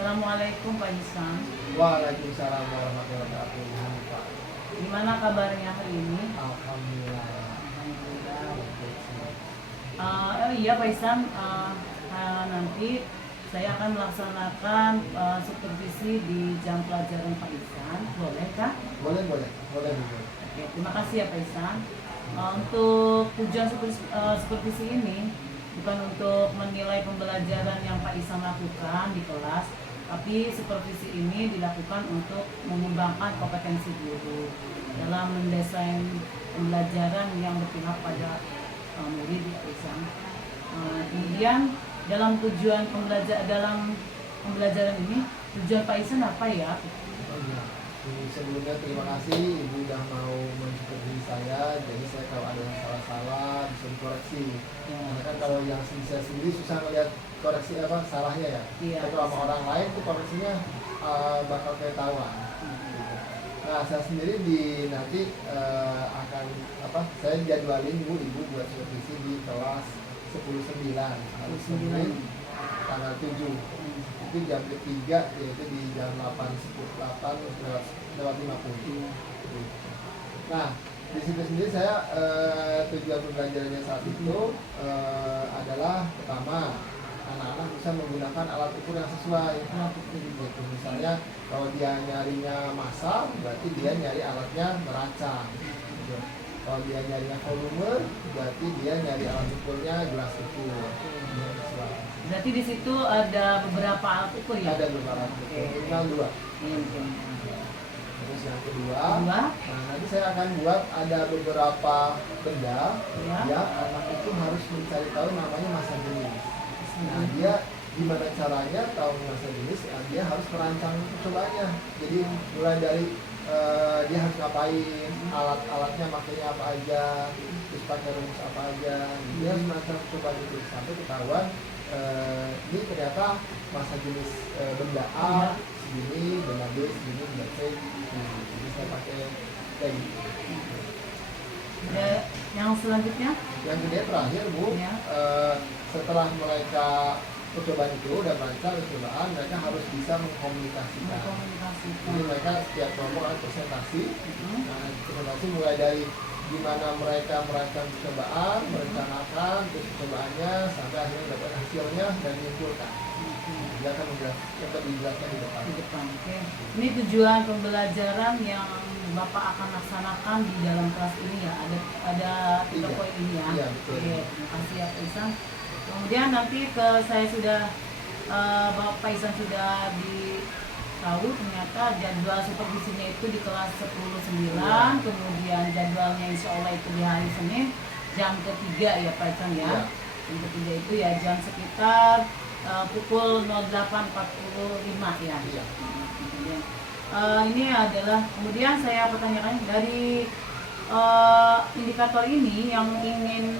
Assalamualaikum Pak Ihsan. Waalaikumsalam warahmatullahi wabarakatuh. Pak. Gimana kabarnya hari ini? Alhamdulillah. Alhamdulillah. Oh iya Pak Ihsan, nanti saya akan melaksanakan supervisi di jam pelajaran Pak Ihsan. Boleh kah? Boleh. Oke, terima kasih ya Pak Ihsan. Untuk tujuan supervisi ini bukan untuk menilai pembelajaran yang Pak Ihsan lakukan di kelas, tapi supervisi ini dilakukan untuk mengembangkan kompetensi guru dalam mendesain pembelajaran yang berpihak pada murid ya Pak Ihsan. Kemudian dalam pembelajaran ini tujuan Pak Ihsan apa ya? Sebelumnya terima kasih Ibu sudah mau mensupervisi saya. Jadi saya kalau ada yang salah-salah bisa dikoreksi. Karena kan kalau yang saya sendiri susah melihat koreksi salahnya ya. Tapi kalau sama orang lain tuh koreksinya bakal ketahuan. Nah saya sendiri nanti akan saya jadwalin Ibu buat supervisi di kelas 10-9 hari Senin tanggal 7. Itu jam ketiga, yaitu di jam 8:50. Nah di situ sendiri saya tujuan pembelajarannya saat itu adalah pertama anak-anak bisa menggunakan alat ukur yang sesuai. Gitu. Misalnya kalau dia nyarinya massa, berarti dia nyari alatnya merancang. Gitu. Kalau dia nyarinya volume, berarti dia nyari alat ukurnya gelas ukur. Berarti di situ ada beberapa alat ukur ya? Ada beberapa alat ukur, minimal 2. Terus yang kedua, nanti saya akan buat ada beberapa benda yang anak itu harus mencari tahu namanya massa jenis. Nah dia gimana caranya tahu massa jenis? Dia harus merancang percobaannya. Jadi mulai dari dia harus ngapain, alat-alatnya makanya apa aja, terus pakai rumus apa aja. Dia harus merancang percobaan itu sampai ketahuan ini ternyata massa jenis benda A segini, benda B segini, benda C. Jadi saya pakai kayak gitu. Yang selanjutnya? Yang kedua terakhir Bu, setelah mereka percobaan itu udah merancang percobaan, mereka harus bisa mengkomunikasikan. Jadi mereka setiap kelompok ada presentasi. Nah, presentasi mulai dari gimana mereka merancang percobaan, merencanakan terus percobaannya sampai akhirnya dapat hasilnya dan menyimpulkan. Dia akan lebih jelaskan di depan. Oke. Ini tujuan pembelajaran yang Bapak akan laksanakan di dalam kelas ini ya. Ada 3 poin ini ya. Iya, betul. Oke, terima kasih ya Pak Ihsan. Kemudian nanti Bapak Ihsan sudah tahu ternyata jadwal supervisinya itu di kelas 10-9, kemudian jadwalnya insya Allah itu di hari Senin jam ketiga ya Pak Ihsan ya. Jam ketiga itu ya jam sekitar pukul 08.45 ya. Kemudian ini adalah kemudian saya pertanyakan dari indikator ini yang ingin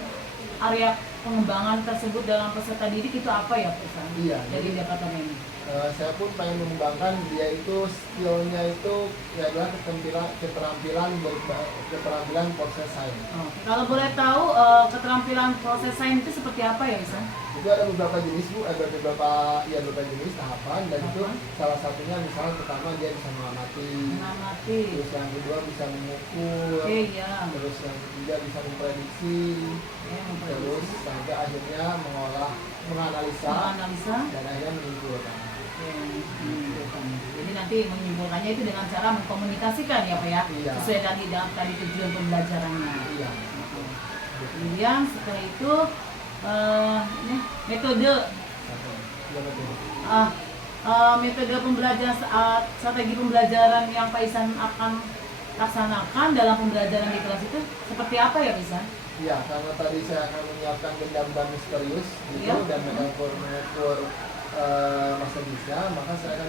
area pengembangan tersebut dalam peserta didik itu apa ya Pak Ihsan? Dari indikator ini. Saya pun pengen mengembangkan dia itu skillnya itu adalah keterampilan proses sains. Kalau boleh tahu keterampilan proses sains itu seperti apa ya Ihsan? Itu ada beberapa jenis Bu, ada beberapa jenis tahapan dan itu salah satunya misalnya pertama dia bisa mengamati, terus yang kedua bisa mengukur, terus yang ketiga bisa memprediksi, terus sampai akhirnya menganalisa dan akhirnya menyimpulkan. Jadi nanti menyimpulkannya itu dengan cara mengkomunikasikan ya Pak ya, sesuai tadi tujuan pembelajarannya. Kemudian setelah itu metode pembelajaran strategi pembelajaran yang Pak Ihsan akan laksanakan dalam pembelajaran di kelas itu seperti apa ya Pak Ihsan? Iya, karena tadi saya akan menyiapkan benda-benda misterius gitu dan mengukur masa jenisnya, maka saya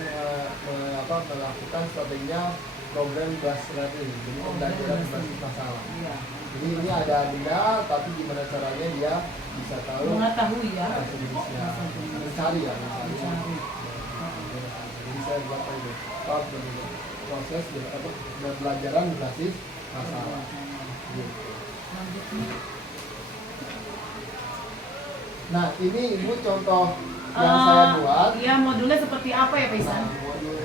akan melakukan strateginya program kelas strategi, jadi pembelajaran berbasis masalah. Jadi ini ada benda, tapi gimana caranya dia bisa tahu mengetahui ya masa jenisnya, mencari ya. Jadi saya buat itu proses pembelajaran berbasis masalah. Nah ini Ibu contoh yang saya buat. Iya, modulnya seperti apa ya Pak Ihsan?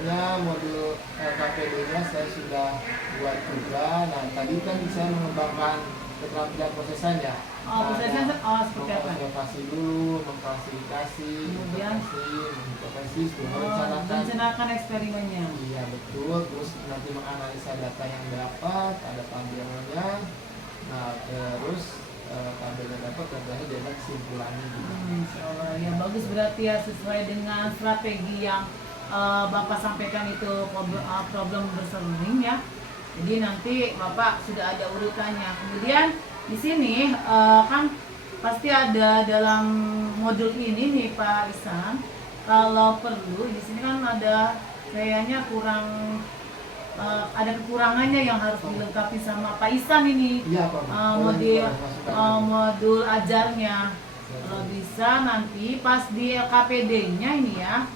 Nah, modul LKPD-nya saya sudah buat juga. Nah, tadi kan saya mengembangkan keterampilan prosesan ya. Prosesan seperti apa? Mengobservasi dulu, mengklasifikasi, kemudian menghipotesis, merencanakan eksperimennya. Iya betul, terus nanti menganalisa data yang dapat, ada tampilannya. Nah, terus tabelnya dapat, terakhir dia kesimpulannya juga. Insya Allah ya bagus, berarti ya sesuai dengan strategi yang Bapak sampaikan itu problem berselang ya. Jadi nanti Bapak sudah ada urutannya. Kemudian di sini kan pasti ada dalam modul ini nih Pak Ihsan. Kalau perlu di sini kan ada kayaknya kurang ada kekurangannya yang harus dilengkapi sama Pak Ihsan ini. Iya, Pak. Modul ajarnya. Kalau bisa nanti pas di LKPD-nya ini ya.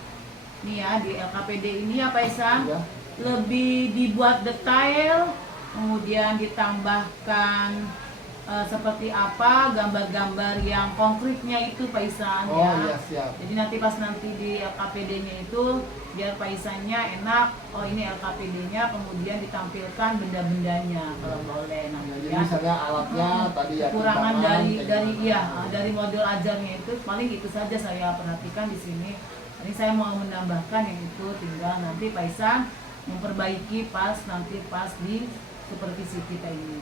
Nih ya di LKPD ini ya Pak Ihsan. Iya. Lebih dibuat detail, kemudian ditambahkan seperti apa gambar-gambar yang konkretnya itu Pak Ihsan ya. Iya, siap. Jadi nanti pas nanti di LKPD-nya itu biar Pak Ihsannya enak. Oh ini LKPD-nya, kemudian ditampilkan benda-bendanya kalau boleh nanti Jadi ya. misalnya alatnya tadi ya. Kekurangan dari modul ajarnya itu paling itu saja saya perhatikan di sini. Ini saya mau menambahkan yang itu, tinggal nanti Pak Ihsan memperbaiki pas di supervisi kita ini.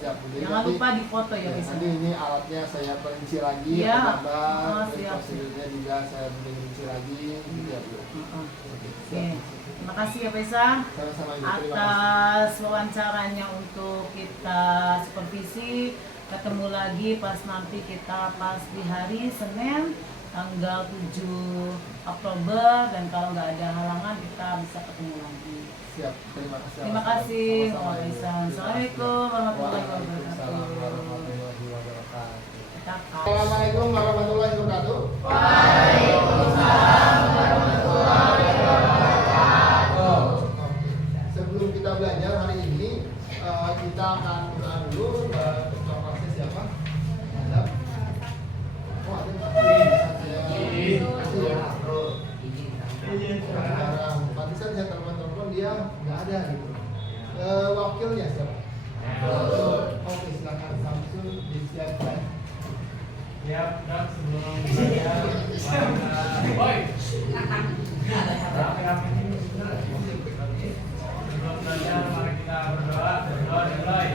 Siap. Jangan lupa di foto ya Pak Ihsan. Nanti ini alatnya saya perinci lagi, Ya. gambar, Siap. prosedurnya juga saya perinci lagi, gitu ya Bu. Oke. Terima kasih ya Pak Ihsan Sama-sama Ibu, terima kasih. atas wawancaranya untuk kita supervisi. Ketemu lagi pas nanti kita di hari Senin tanggal 7 Oktober, dan kalau nggak ada halangan kita bisa ketemu lagi. Siap, terima kasih. Terima kasih Sama-sama, Pak Ibu. Ihsan. Assalamualaikum warahmatullahi Waalaikumsalam wabarakatuh. warahmatullahi wabarakatuh. Kita Assalamualaikum warahmatullahi wabarakatuh. Sebelum kita belajar hari ini, kita akan berdoa dulu. Ketua kelasnya siapa? Ada? Oh ada Pak. Sekarang pantesan saya telepon dia nggak ada gitu. Wakilnya siapa? Oke, silakan Samsul disiapkan. Ya, dan sebelum belajar, boy. Sebelum belajar, mari kita berdoa. Berdoa dimulai.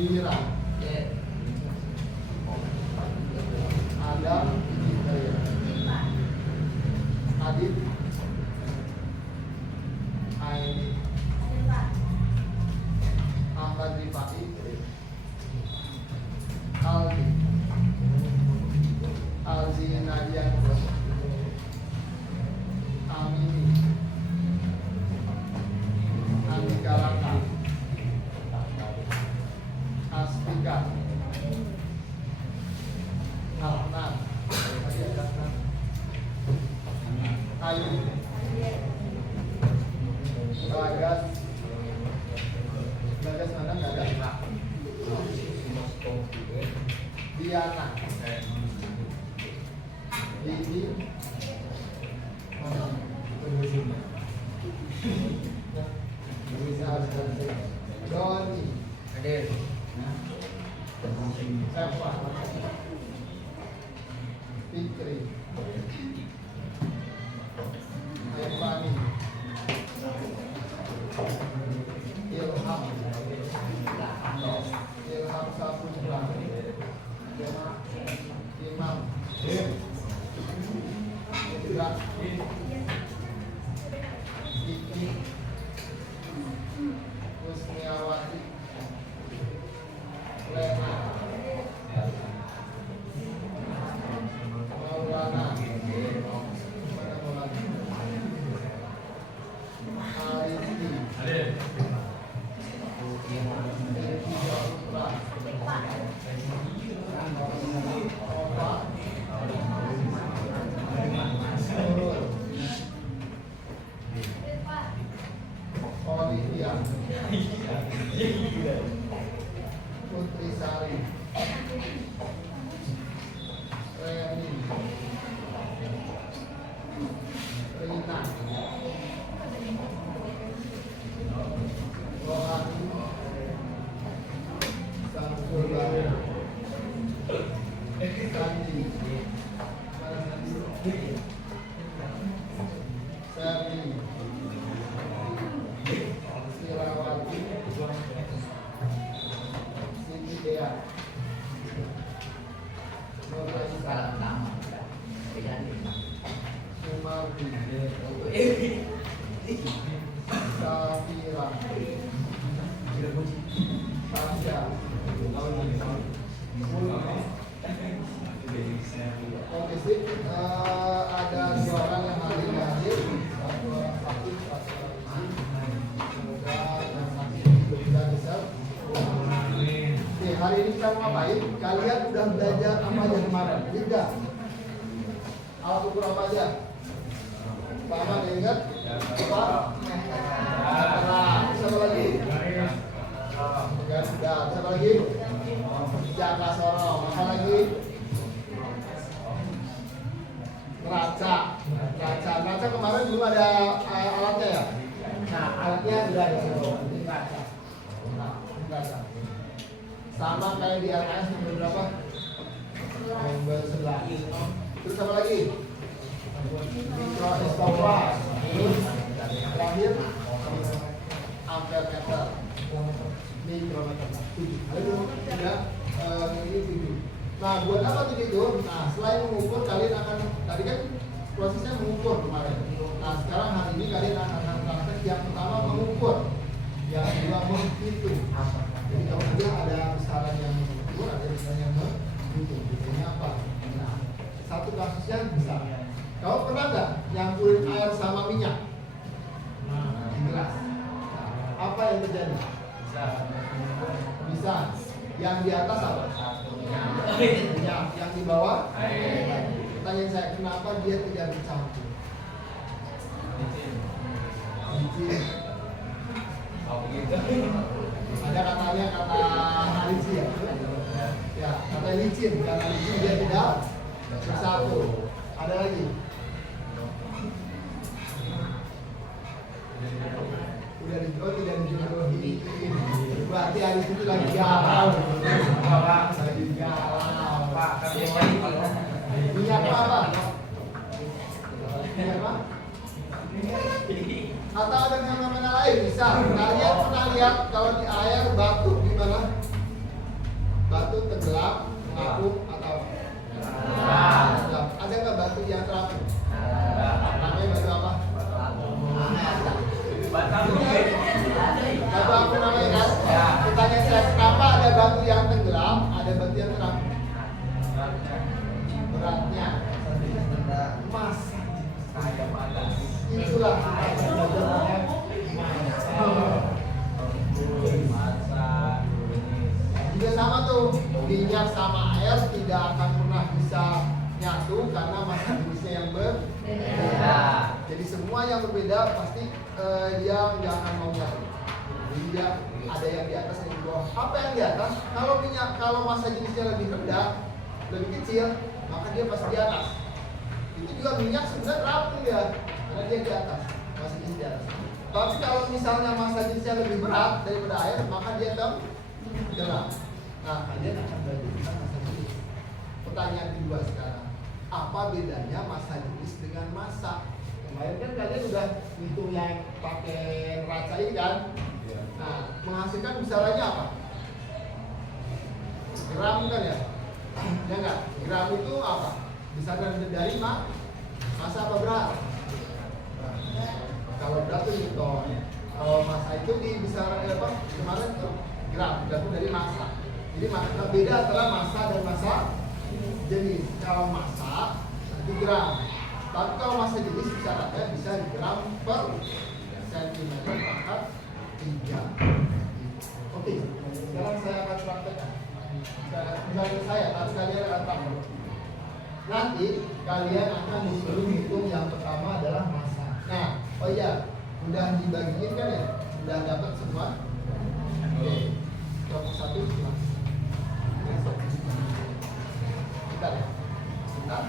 Wira, Adam, Adit, Aini, Ahmad Rifai, Aldi, Alzi Nadia, Amini, Andika Raka, Aspika, Alnan, Ayu, Bagas, Bagas mana nggak ada? Diana, Didi, Doni, Sefa, Fikri, Evani, Ilham, Ilham Saputra, Imam, Indra, Kiki, Kusniawati, Lena, Maulana, Olivia, Putri Sari, Reni, Rina, Rohani, Samsula, Sandi, Serni, Sirawati, Siti Dea, Nurraisa, Sumardi, Safira, Tasya, Oke sip, ada 2 orang yang hari ini hadir, 1 orang sakit, 1 orang isi. Semoga yang sakit itu bisa bisa. Oke, hari ini kita mau ngapain? Kalian udah belajar apa aja kemarin? Tidak. Alat ukur apa aja? Pertama diingat apa? Siapa lagi? Siapa lagi? Jaka Soro. Apa lagi? Neraca kemarin belum ada alatnya ya? Nah, alatnya sudah ada ini neraca. Sama kayak di RS nomor berapa? Nomor 11. Terus apa lagi? Mikroistopas. Terus terakhir ampere meter. Mikrometer. 7. Ada belum? Tidak. Ini 7. Nah, buat apa tuh itu? Nah, selain mengukur, kalian akan, tadi kan prosesnya mengukur kemarin. Nah, sekarang hari ini kalian akan praktek yang pertama mengukur, yang kedua menghitung. Jadi kalau ada besaran yang mengukur, ada besaran yang menghitung. Bedanya apa? Nah, satu kasusnya bisa. Kau pernah nggak nyampurin air sama minyak? Di gelas. Nah, apa yang terjadi? Bisa. Yang di atas apa? Minyak. Yang di bawah? Pertanyaan saya, kenapa dia tidak bercampur? Licin. Ada katanya kata licin ya? Ya, kata licin. Karena licin dia tidak bersatu. Ada lagi? Tidak dijodohi. Berarti hari itu lagi galau. Lagi galau. Minyak apa? Minyak apa? Atau ada fenomena lain? Bisa. Kalian pernah lihat kalau di air batuk gimana? batu tenggelam, mengapung atau tenggelam. Ada nggak batu yang terapung? Namanya batu apa? Batu apung namanya kan? Pertanyaan saya, kenapa ada batu yang tenggelam, ada batu yang terapung? Beratnya massa. Itulah juga sama tuh, minyak sama air tidak akan pernah bisa nyatu karena massa jenisnya yang berbeda. Jadi semua yang berbeda pasti dia nggak akan mau nyatu. Jadi dia ada yang di atas dan di bawah. Apa yang di atas? Kalau massa jenisnya lebih rendah, lebih kecil, maka dia pasti di atas. Itu juga minyak sebenarnya terapung ya, karena dia di atas, massa jenis di atas. Tapi kalau misalnya massa jenisnya lebih berat daripada air, maka dia tenggelam. Nah, kalian akan belajar tentang massa jenis. Pertanyaan kedua sekarang, apa bedanya massa jenis dengan massa? Kemarin kan kalian udah hitung yang pakai neraca ini kan? Nah, menghasilkan besarannya apa? Gram kan ya? Ya enggak? Gram itu apa? Besaran dari massa apa berat? Kalau berat itu Newton. Kalau massa itu di besaran apa? Kemarin gram, berarti dari massa. Jadi beda antara massa dan massa jenis. Kalau massa nanti gram. Tapi kalau massa jenis besarannya bisa di gram per sentimeter pangkat 3. Oke, sekarang saya akan praktekkan. Misalnya saya, tapi kalian akan tahu. Nanti kalian akan disuruh hitung yang pertama adalah massa. Nah, oh iya, udah dibagiin kan ya? Udah dapat semua? Oke, kelompok 1 cuma. Bentar ya, bentar.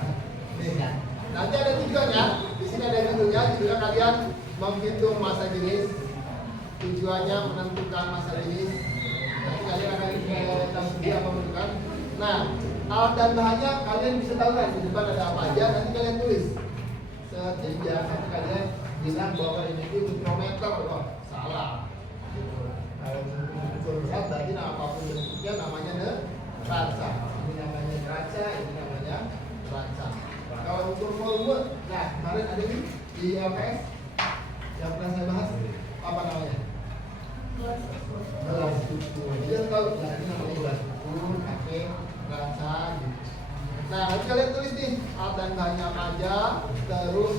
Nanti ada tujuannya. Di sini ada judulnya kalian menghitung massa jenis. Tujuannya menentukan massa jenis. Nanti kalian akan tahu apa menentukan. Nah, alat dan bahannya kalian bisa tahu kan di depan ada apa aja, nanti kalian tulis. Jadi jangan nanti kalian bilang bahwa ini itu mikrometer, wah salah. Kalau ukur berat berarti apapun bentuknya namanya neraca. Ini namanya neraca, ini namanya neraca. Kalau ukur volume, nah kemarin ada di LPS yang pernah saya bahas apa namanya? Gelas ukur. Jadi tahu, nah ini namanya gelas ukur, pakai neraca gitu. Nah, nanti kalian tulis nih alat dan bahannya apa aja, terus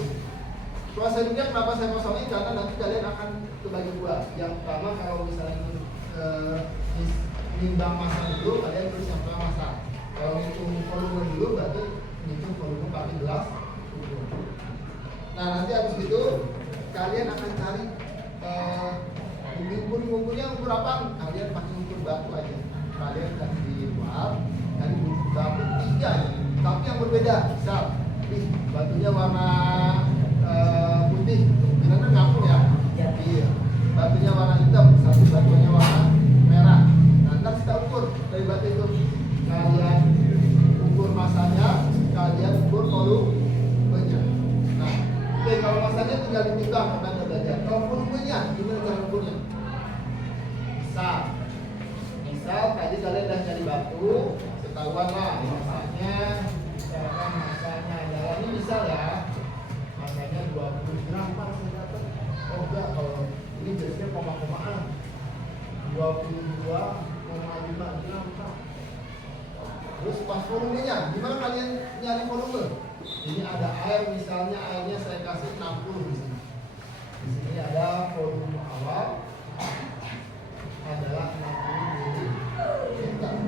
prosedurnya kenapa saya kosongin karena nanti kalian akan kebagi dua. Yang pertama kalau misalnya nimbang massa dulu, kalian tulis yang pertama massa. Kalau ngitung volume dulu, berarti ngitung volume pakai gelas ukur. Nah, nanti habis itu kalian akan cari ukurnya ukur apa? Kalian pakai ukur batu aja. Kalian cari di luar, cari ukur batu 3 tapi yang berbeda. Misal, batunya warna putih, kira-kira ngapung ya? Iya. Batunya warna hitam, satu batunya warna merah. Nah, ntar kita ukur dari batu itu. Kalian ukur massanya, kalian ukur volumenya. Nah, oke, kalau massanya tinggal ditimbang, kalian belajar. Kalau volumenya, gimana cara ukurnya? Misal tadi kalian udah cari batu, ketahuan lah masanya, misalkan masanya adalah ini misal ya, masanya 20 gram pak saya dapat. Oh enggak, kalau ini biasanya koma-komaan 22,5 gram pak. Terus pas volumenya, gimana kalian nyari volume? Ini ada air, misalnya airnya saya kasih 60 di sini. Di sini ada volume awal adalah 60 ml.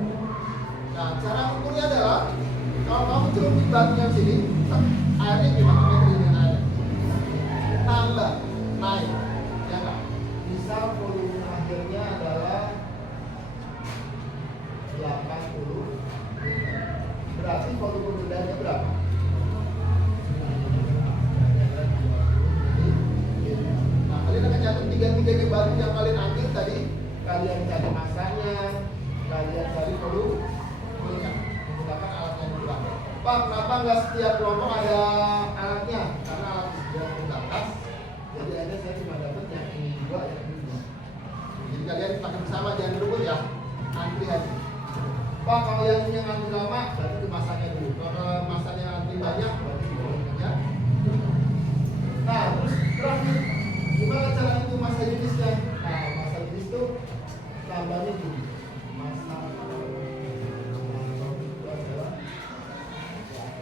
Nah, cara ukurnya adalah kalau kamu celupin batunya sini, airnya gimana meternya air? Tambah, naik, ya kan? Misal volume akhirnya adalah 80 liter. Berarti volume rendahnya berapa? Nah, kalian akan catat 3 batu yang kalian ambil tadi. Kalian cari massanya, kalian cari volumenya menggunakan alat yang digunakan. Pak, kenapa nggak setiap kelompok ada alatnya? Karena alat sudah terbatas. Jadi ada saya cuma dapat yang ini 2, yang ini 2. Jadi kalian pakai bersama, jangan berebut ya. Antri aja. Pak, kalau yang ini ngantri lama, berarti dimasaknya dulu. Kalau masaknya ngantri banyak, berarti digoreng aja. Nah, terus terakhir, gimana cara itu masa jenisnya? Nah, masa jenis itu tambahnya gini. Masa itu adalah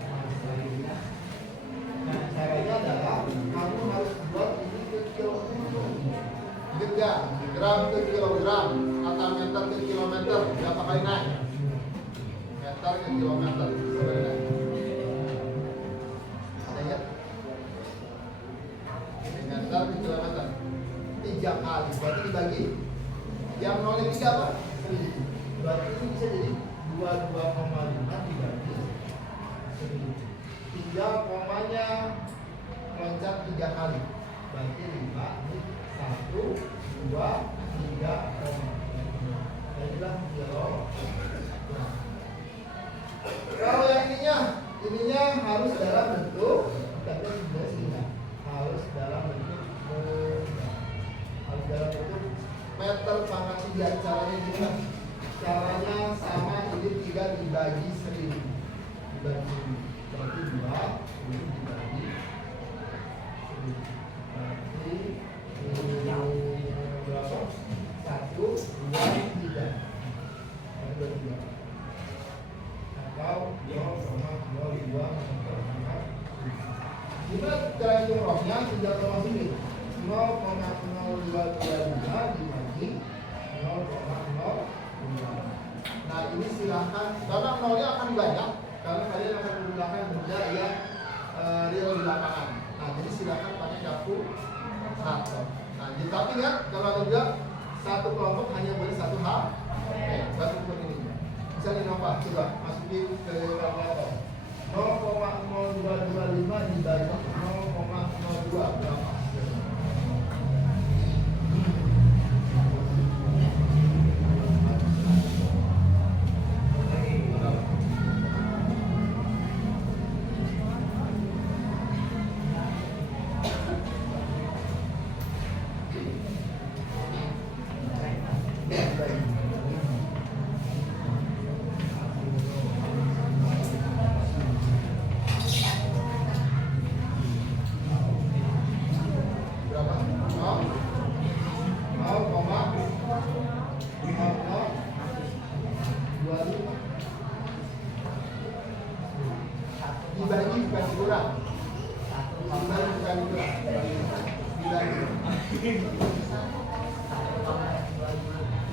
masa jenis. Nah, caranya adalah kamu harus buat ini ke kilogram. Ingat nggak? Gram ke kilogram atau meter ke kilometer berapa kali naik? Meter ke kilometer berapa kali naik? Ada ingat? Meter ke kilometer 3 kali, berarti dibagi yang nolnya 3 apa? 1000. Berarti ini bisa jadi 22,5 dibagi 1000. 3 komanya loncat 3 kali, berarti 5 ini 1, 2, 3 koma. Inilah kilo. Kalau yang ininya harus dalam bentuk, tapi sebenarnya harus dalam bentuk meter pangkat 3. Caranya gimana? Caranya sama, ini 3 dibagi 1000 dibagi 1000, berarti 2 ini dibagi 1000, berarti berapa? 1, 2, 3 atau 0,02 meter pangkat 3. Gimana cara hitung rohnya? 3,9 0,0225 dibagi 0,02. Nah, ini silahkan, karena nolnya akan banyak, karena kalian akan menggunakan benda yang real di lapangan. Nah, jadi silahkan pakai kalkulator. Nah, tapi ingat, kalau ada juga satu kelompok hanya boleh satu hal. Oke, baru untuk ini. Misalnya Nova, coba masukin ke kalkulator. 0,0225 dibagi 0,02 berapa?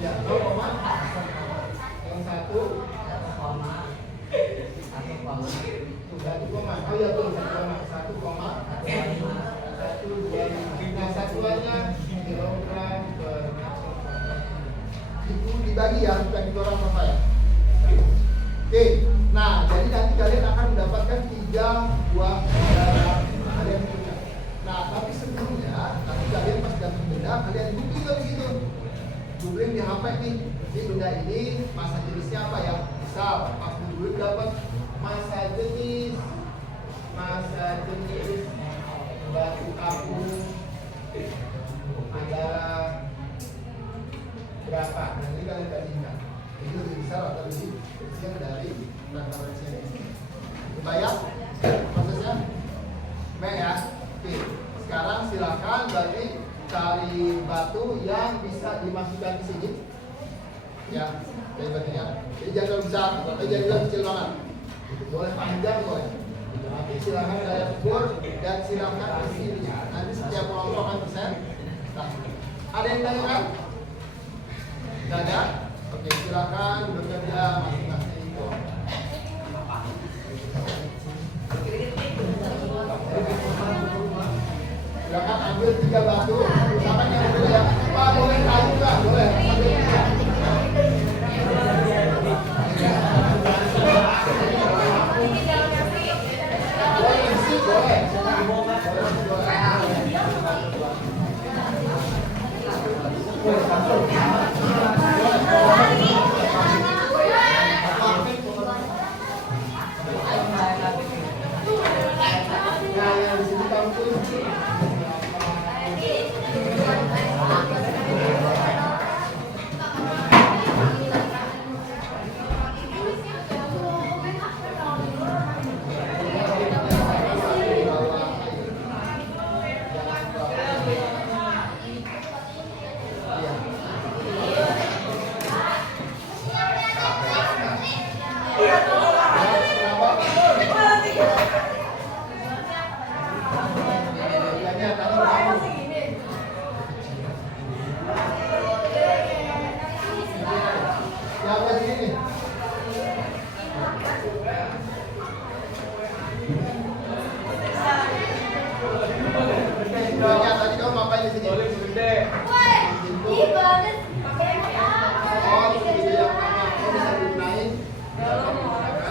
Ya, 0, yang 1 1,1 koma. Oh ya tuh 1,125. Nah, satuannya kilogram per meter. Itu dibagi ya, bukan kilogram per saya. Oke, nah jadi nanti kalian akan mendapatkan 3 buah darah kalian punya. Nah, tapi sebelumnya nanti kalian pas dapat benda, kalian googling kan gitu. Googling di HP nih, ini benda ini masa jenisnya apa ya? Misal pas googling dapat masa jenis batu kapur antara berapa? Nanti kalian bandingkan. Ini lebih besar atau lebih kecil dari referensinya ini. Kebayang prosesnya? Baik ya. Oke. Sekarang silakan berarti cari batu yang bisa dimasukkan di sini. Ya, dari batunya. Jadi jangan besar, jangan kecil banget. Boleh panjang boleh. Nanti silakan kalian ukur dan silakan isi di sini. Nanti setiap kelompok kan persen. Nah, ada yang tanyakan? Tidak ada? Oke, silakan bekerja masing-masing. Silakan ambil 3 batu. Silakan yang ambil ya. Pak, boleh kayu nggak? Boleh. Boleh isi, boleh. nih. Tadi kamu ngapain di sini? Gede. Ih, banget. Oh, itu ide yang pertama. Kamu bisa gunain. Dapat menggunakan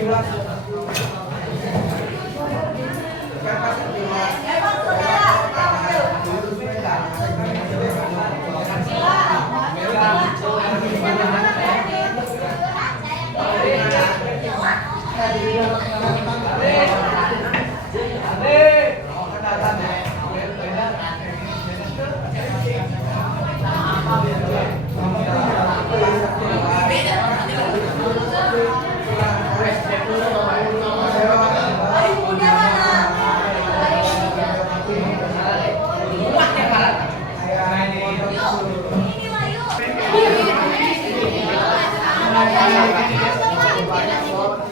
gelas.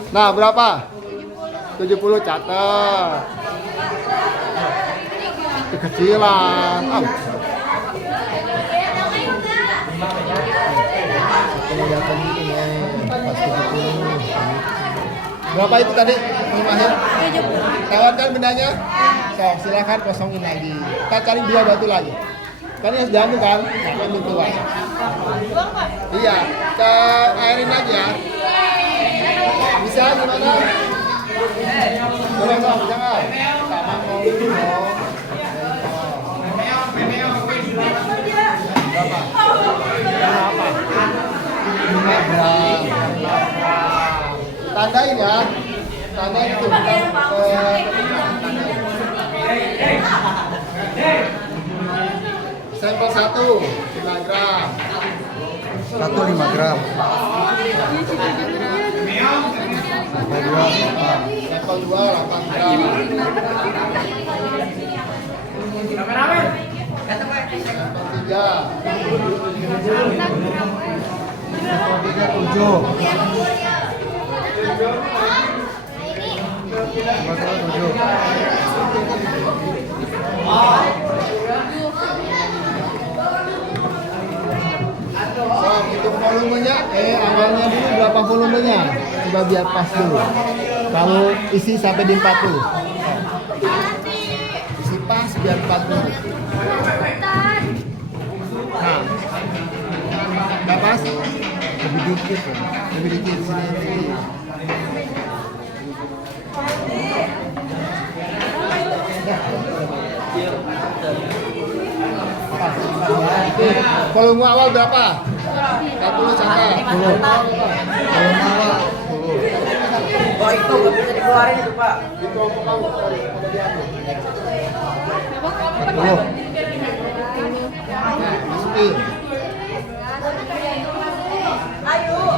Nah, berapa? 70 catat. Kekecilan. Berapa itu tadi? Mahir? 70. Tawarkan bendanya. So, silakan kosongin lagi. Kita cari 2 batu lagi. Kan harus jamu kan? Sampai keluar. Iya, kita airin aja. Bisa gimana? Boleh dong, jangan. Sama mau dong. Berapa? Berapa? 5 gram. Tandain ya. Tandain itu. Sampel 1, 5 gram. 1 5 gram. Sampel 2 Sampel 2, 8 gram. Sampel 3. Sampel 3 7. Sampel 2 7. volumenya, awalnya dulu berapa volumenya? Coba biar pas dulu. Kalau isi sampai di 40. Isi pas biar 40. Nah, nggak pas? Lebih dikit ya. Lebih dikit sini. Volume awal berapa? 40 sampai 10. Volume awal 10. Oh itu nggak bisa dikeluarin itu Pak. Itu kamu ada diatur. 40. Masukin.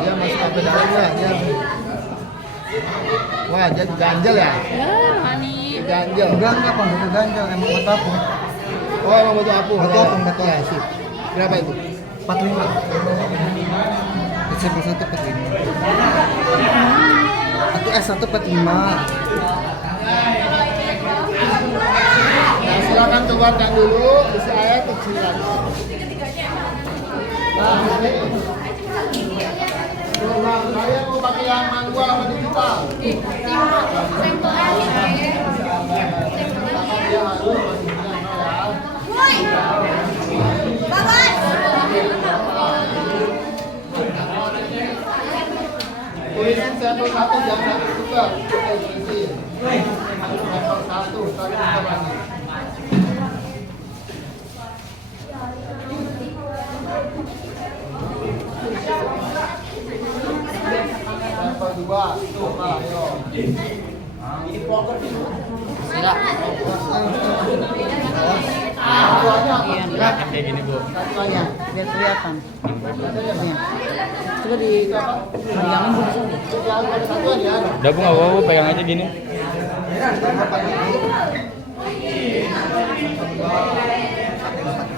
Dia masuk sampai dalam ya. Dia. Wah, jadi ganjel ya? Ganjel. Enggak pembentuk ganjel, emang buat apung. Oh, emang betul apung. Betul apung, betul. Ya, sip. Berapa itu? 45. SMP 1 45. Atau S1 45. Nah, silakan keluarkan dulu isi air kecil lagi. Nah, ini. Coba kalian mau pakai yang manual apa digital? Tulisan sampel 1 jangan tukar. Sampel 1 tadi kita bagi. Sampel 2, coba ayo. Ini poker nih. Siap. Kayak gini Bu. Satuannya. Biar kelihatan. Satuannya. Coba di pegangin Bu di sini. Satuannya. Udah Bu nggak apa-apa pegang aja gini.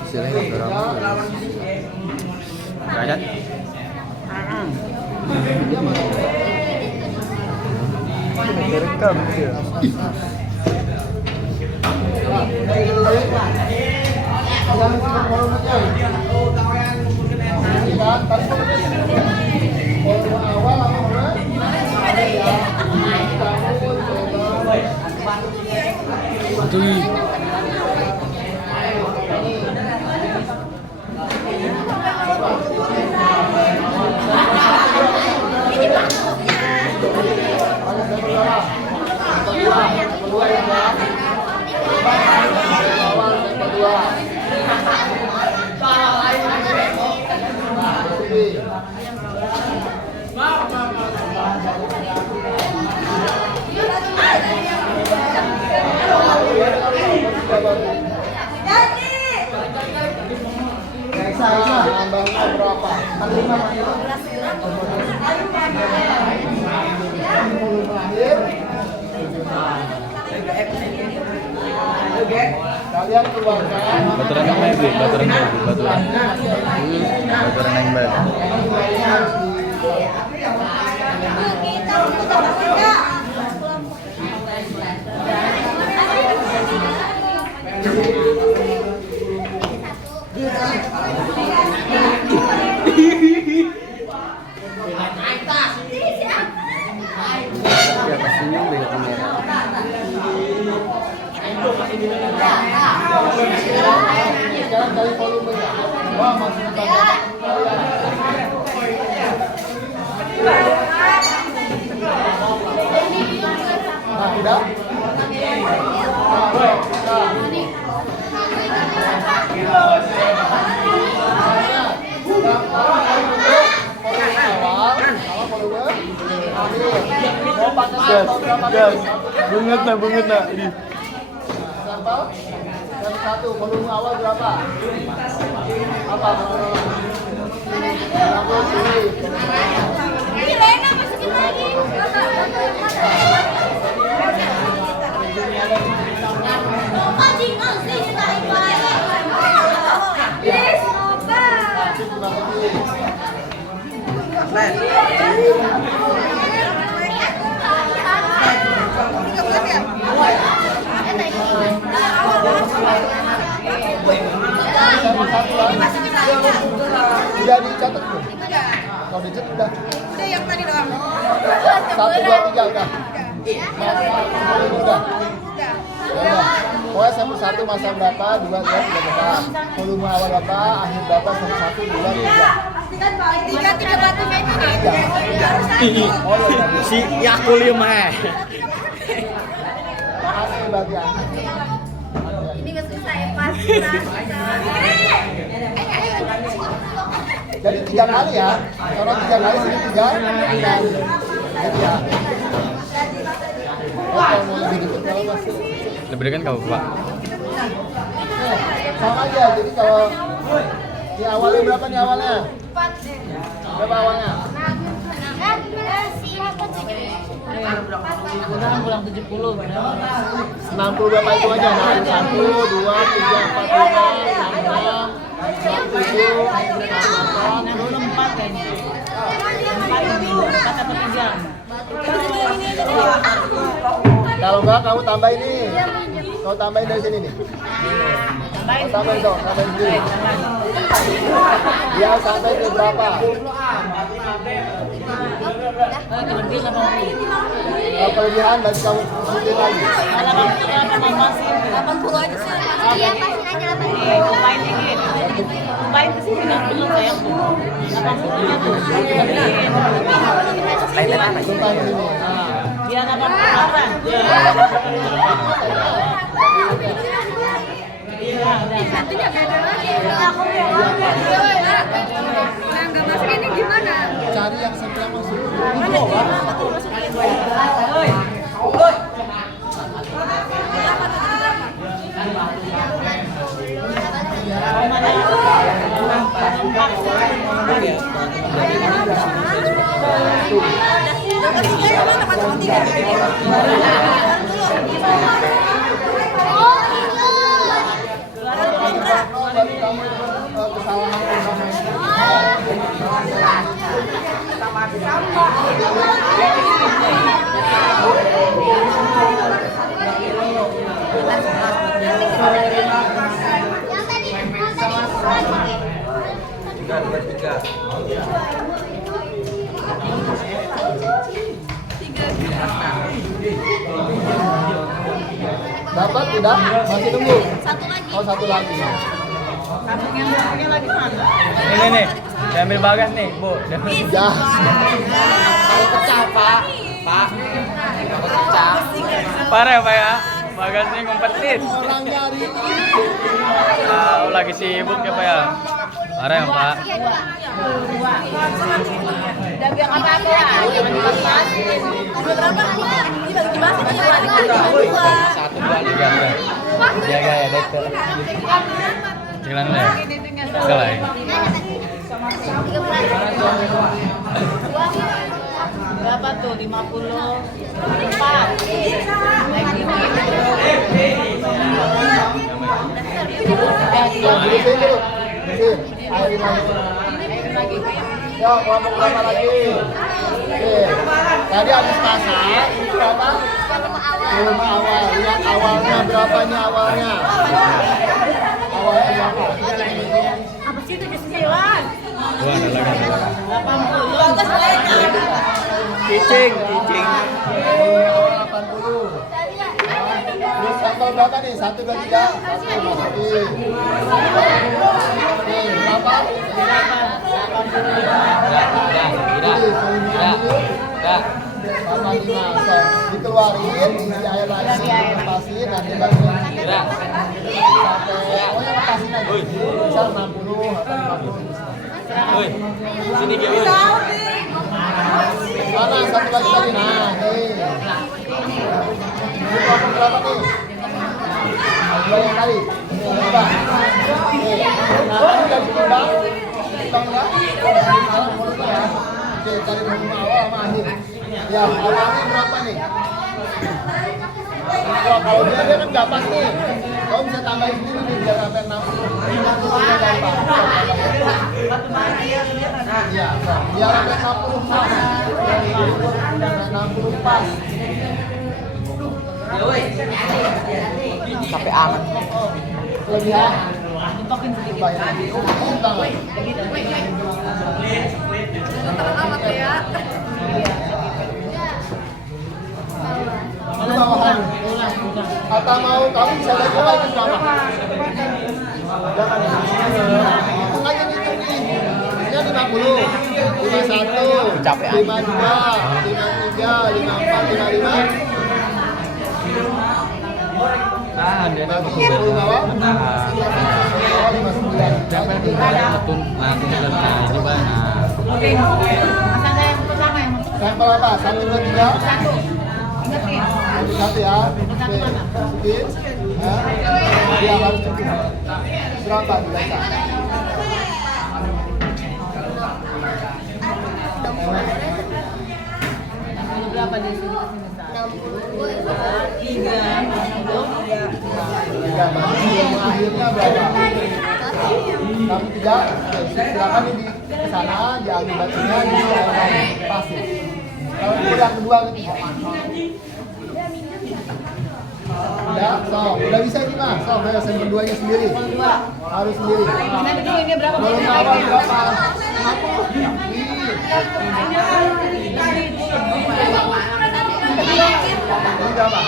Istilahnya berapa? Derajat. Direkam sih. Jangan cuma volumenya. Kan tadi volume awal apa Tuh. Nambahnya berapa? 45 kalian keluarkan Baturan apa ya Bu? Baturan apa Bu? Baturan. Baturan yang baru. Ya pastinya beda kamera. sekarang dari volumenya. Wah, masih tambah. Nah, tidak? Banget nah ini. Sampel dan 1 volume awal berapa? Apa volume awal? Ini Lena masukin lagi. Anjing asli kita Yes, Sudah dicatat belum? Kalau digit udah. Udah yang tadi doang. 1, 2, 3 udah. Udah. Udah. Pokoknya sampai 1 masang berapa, 2, 3 berapa. Volume awal berapa, akhir berapa, sampai 1, 2, 3. 3 batunya itu nih. Oh iya. Si Yakulium Aneh berarti ya. Ini nggak susah ya pas. Jadi 3 kali ya. Kalau 3 kali sini 3 kali. Jadi ya. Kalau mau lebih dekat kalau masih Lebih dekat kau Pak. sama aja. Jadi kalau ini awalnya berapa nih awalnya? Berapa awalnya? Pulang 70 berapa? 60 berapa itu aja? 1, 2, 3, 4, 5, 6, 7, 8, 64 kayaknya. 4 atau 3. Kalau enggak kamu tambah ini. Kau tambahin dari sini nih. Kau tambahin dong, tambahin sini. Dia sampai ke berapa? Lebih 80. Kalau kelebihan berarti kamu masukin lagi. 80 masih. 80 aja sih. Iya, pasin aja 80. Kumpain dikit. Kumpain ke sini 60 sayang. 80-nya tuh. Sumpahin sini. Nah. Dia 80 orang. Nantinya beda lagi. Aku mau yang nggak masuk ini gimana? Cari yang sebelah masuk. Bagi kamu kesalahan dapat tidak? Masih tunggu? Satu lagi. Oh, satu lagi. Kambingnya lagi mana? Nih. Diambil bagas nih, Bu. Ya. pecah Pak. Pecah. Parah ya, Pak ya. Bagasnya kompetitif. Orang nyari. Tahu lagi sibuk ya, Pak ya. Parah ya, Pak. Dan biar apa-apa ya, jangan dimasin. Udah berapa? Dibagi masin aja. 1, 2, 3. Jaga ya, dokter. Jalan dulu ya. Salah ya. Berapa tuh? 54. Dulu. Airin lagi. Ya, ngomong berapa lagi? Oke. Tadi habis pasang, ini berapa? Volume awal. Lihat awalnya berapanya awalnya? Awalnya berapa? Apa sih itu 9? Tuh, ada lagi. 80. Cicing. 80. Terus level berapa nih? 1, 2, 3. 1 masukin. Oke, berapa? Sama 5. So, dikeluarin, isi air lagi, lepasin, nanti bagian sampai, pokoknya lepasin aja. Misal 60 atau 50. Sini Gil. Mana satu lagi tadi? Nah, nih. Ini waktu berapa nih? Dua yang tadi. Coba. Oke. Nah, tadi udah ditimbang. Ditimbang enggak? Salah mulutnya ya. Oke, tadi volume awal sama akhir. Ya, awalnya berapa nih? Wah, kalau dia kan nggak pas nih. Kau bisa tambahin sendiri nih biar sampai 60. Bisa gampang. Iya, biar sampai 60 pas. Sampai 60 pas. Sampai aman. Kelebihan. Dimasukin sedikit. Bayar. amat ya. Itu bawahan. Atau mau kamu bisa lihat coba itu berapa? Jangan. Makanya itu nih. Ini 50, 51, Capek, 52, 53, 54, 55. Tahan dia tak betul. 50 bawah. Tahan. 59. Siapa yang betul? Nah, di mana? Oke, pasang saya yang pertama yang Sampel apa? 1, 2, 3. satu. Ingetin. Satu ya. Oke. Masukin. Ya. Dia harus cukup. Berapa biasa? Berapa di sini ke sini? 3. Tiga bagi yang akhirnya berapa? Kamu tidak, silakan di sana diambil batunya di pasir. Kalau itu yang kedua ketiga. Udah bisa ini mah, harus yang keduanya sendiri. Harus sendiri. Nanti dulu ini berapa? Belum awal berapa? Ini berapa?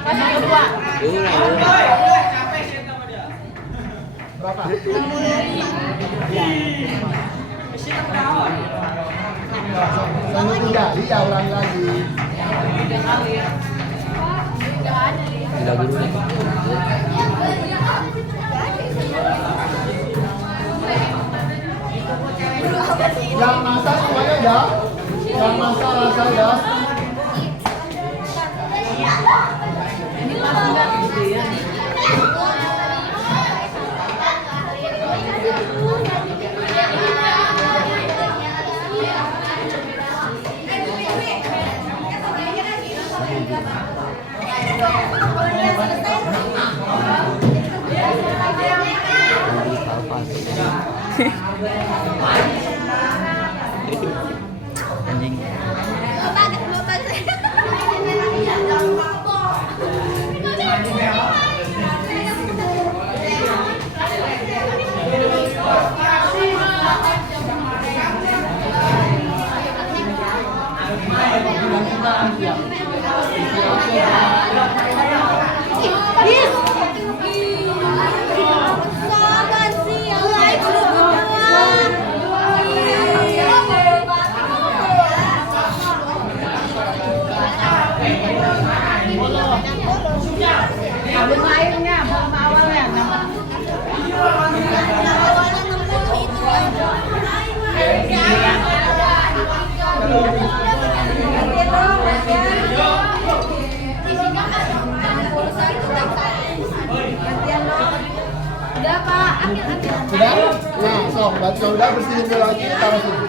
Pasang kedua. Berapa? Sampai 3, iya ulangi lagi. 3 kali. Tidak dulu nih. Yang masak semuanya udah? Yang masak rasa udah? Ini pas enggak gitu ya? Anjing. Belum airnya, belum awalnya. Udah Pak, ambil. Sudah? Nah, sok, berarti kalau udah bersihin dulu lagi, taruh sini.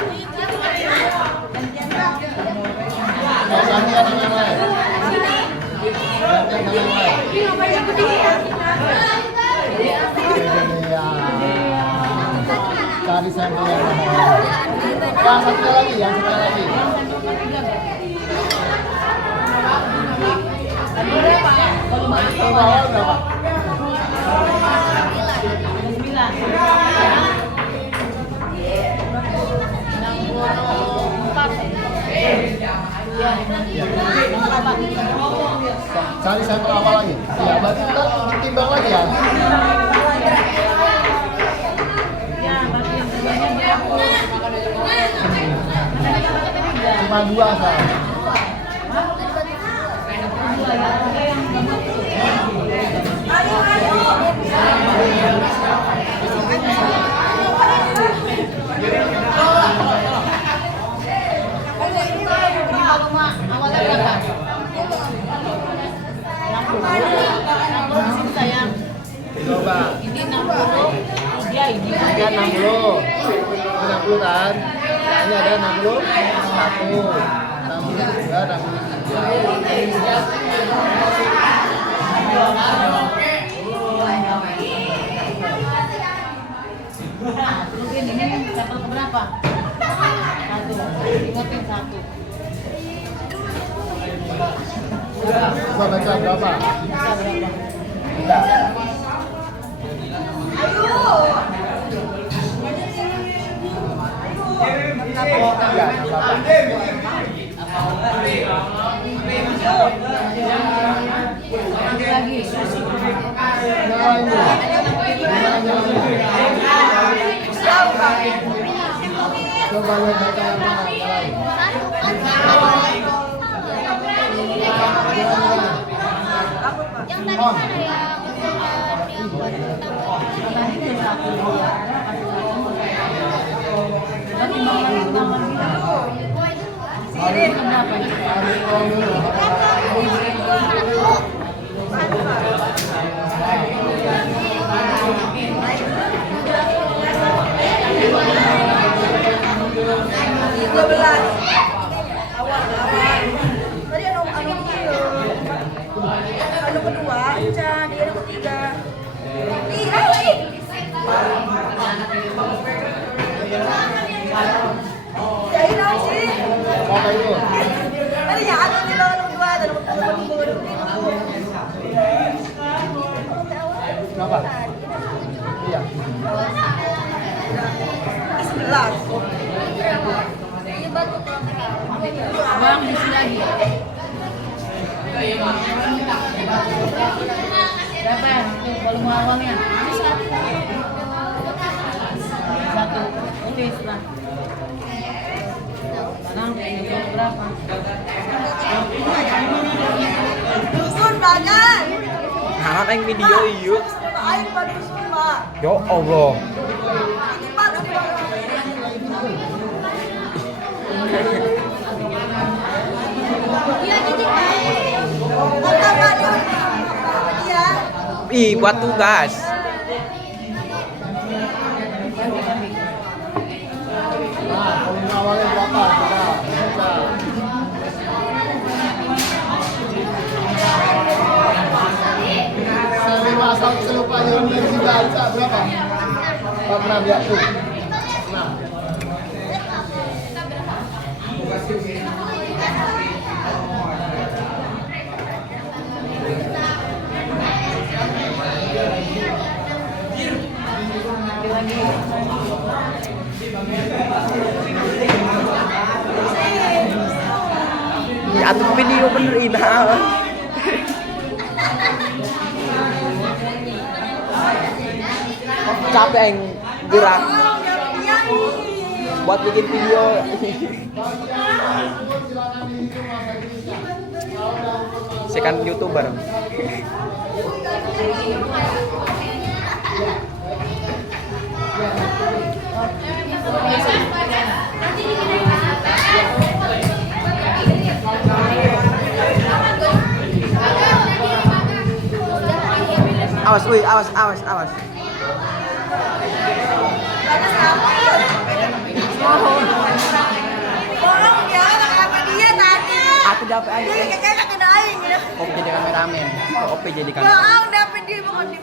Nah, gantian sama yang lain. Gantian sama yang lain. Iya. Cari sampel yang lain. Yang satunya lagi, yang satunya lagi. Kalau bawah berapa? 9. Cari sampel apa lagi? Ya, berarti kita timbang lagi ya. Cuma 2 saya. Awalnya berapa? 60 sayang. Coba. Ini 60. Ya ini. Ini 60. Ini 60 kan? Ini ada 60. 1. 63, 63. Terus ini sampel keberapa? 1. Ingetin 1. Coba baca berapa? Bisa berapa? Tidak. Lagi. Coba lihat data yang mana. Yang tadi mana ya? Anu kedua, Can, dia anu ketiga. Jadi dong sih. Apa itu? Tadi ya anu di lawan kedua, dan Kenapa? Iya. 11. Bang, isi lagi. Berapa? Tuh, volume awalnya. Satu. Tulis lah. Sekarang ini berapa? Dusun banyak. Nah, yang video yuk. Aing pada dusun, Mak. Ya Allah. Ini Pak tadi Iya, jadi Iya. Ih, buat tugas. Nah, volume awalnya berapa? Coba. Selima asal selupa yang dari si baca berapa? 4 ya tuh. Nah. Ya atuh video bener indah. Capek yang gerak buat bikin video. Saya kan YouTuber. Awas, woi, awas. Borong dia apa dia tadi? Aku dapat aja. Dia kayaknya kena aing ya. Oke jadi kameramen. Oke jadi Wah, kameramen. dapat dia bukan di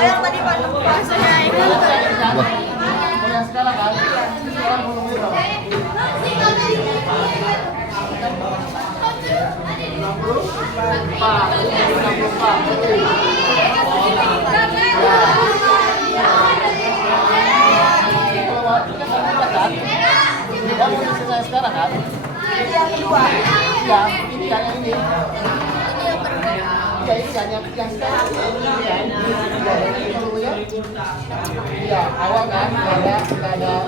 yang tadi Bandung puasanya ini. Yang sekarang kan? Sekarang volume berapa? Pak, berapa? Kamu mau selesai sekarang kan? Yang kedua. Iya, ini kan yang ini. Iya, ini kan yang sekarang. Iya, awal kan? Ada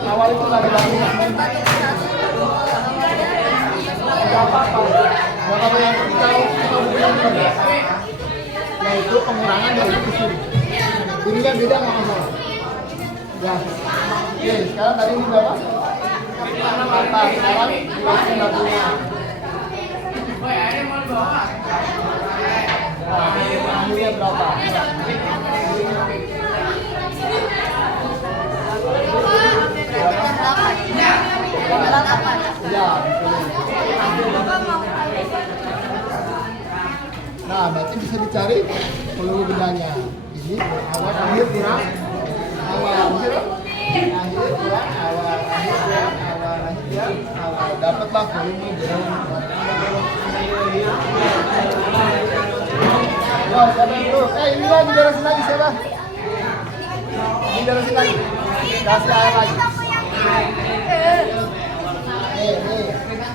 awal itu nggak ada bangunan. Nggak apa-apa. Nggak apa-apa yang penting kalau bukan yaitu pengurangan dari kusur. Ini kan beda nggak masalah. Ya. Oke, sekarang tadi ini berapa? Atas, sekarang langsung batunya. Nah, akhirnya berapa? Ya, nah, berarti bisa dicari peluru bendanya. Ini awal akhir kurang awal akhir kurang awal akhir kurang awal akhir ya awal dapatlah volume berapa? Wah, siapa yang dulu? Ini lah diberesin lagi siapa? Diberesin lagi. Kasih air lagi. Nih,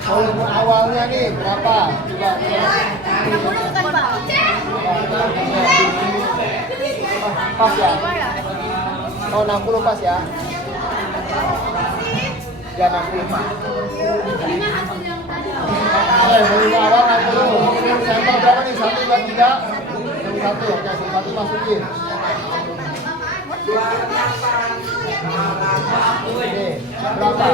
volume awalnya nih berapa? Coba. 60 bukan Pak? Pas ya? Oh 60 pas ya? Ya 60 pas. Volume awal 60. Sampel berapa nih? 1, 2, 3. Yang 1, oke, 1 masukin. Oke, berapa?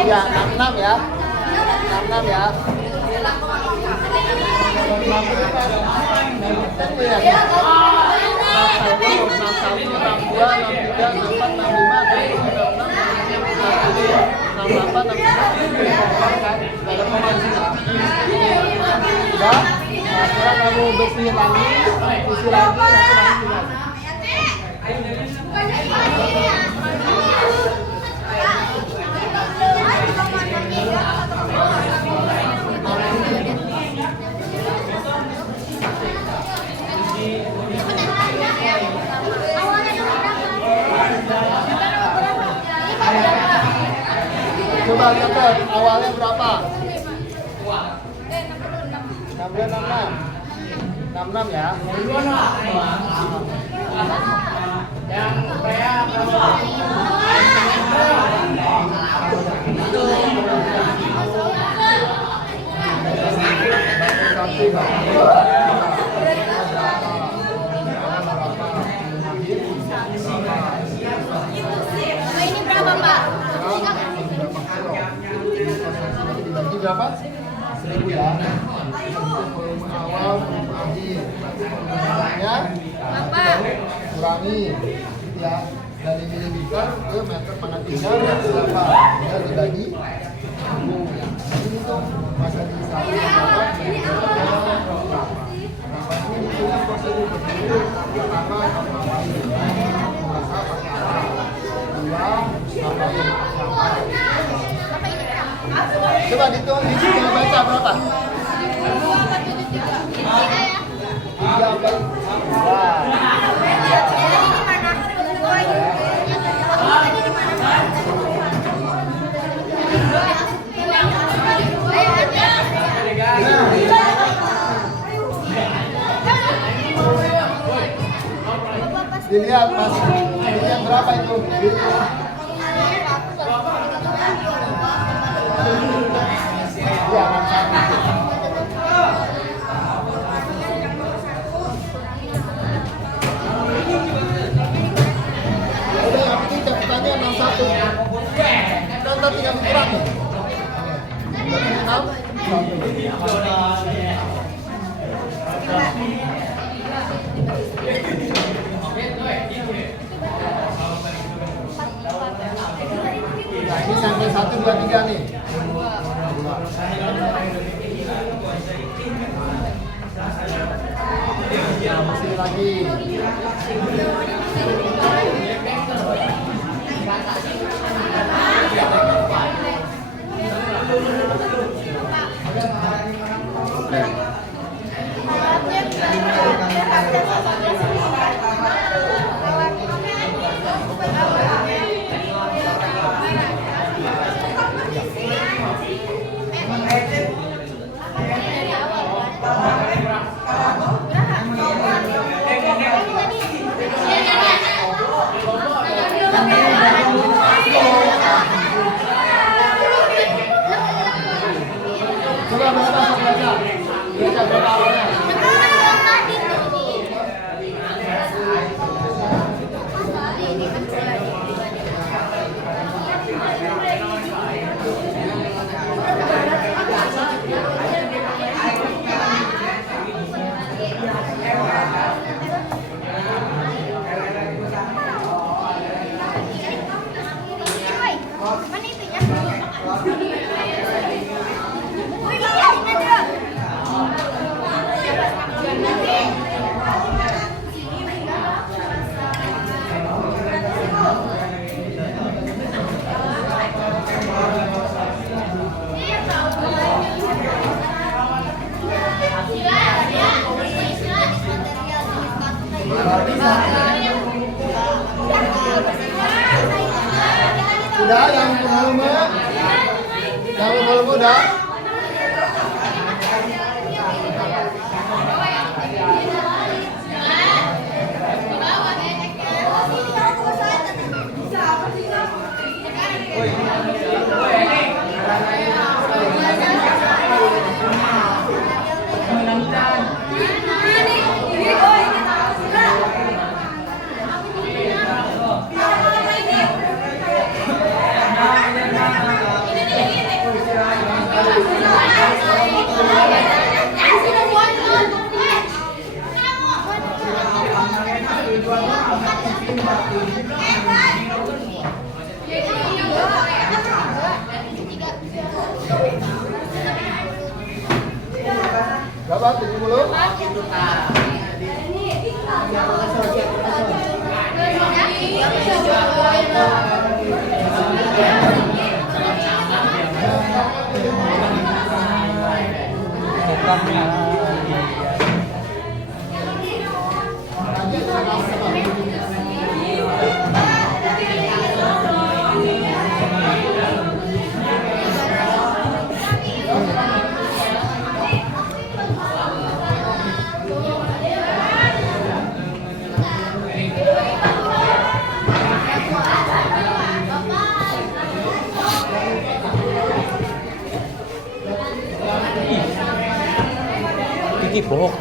66 ya? 66 ya? 66 ya? 'Udah? Nah, sekarang kamu bersihin lagi, isi lagi, nanti coba catat awalnya berapa? 66 ya? Ini berapa Pak? Dibagi berapa? 1000 ya? Volume awal, volume akhir. Ya? Kurangi ya dari mililiter ke meter pengatingan berapa? Ya dibagi. Ini tuh masa di satu berapa? Ini tulis prosedur berdiri. Pertama, masa pakai apa? Dua, tambahin coba dihitung baca berapa? 3. Dilihat mas, dilihat berapa itu? Ya, udah yang penting catatannya 61. Contoh tinggal dikurangi. 6. Nah, ini sampai 1, 2, 3 nih. Nah, mesin lagi. Coba baca. Baca berapa awalnya? Mana itunya? Udah, yang volume? Yang volume udah? Berapa? 70? Iki bohong.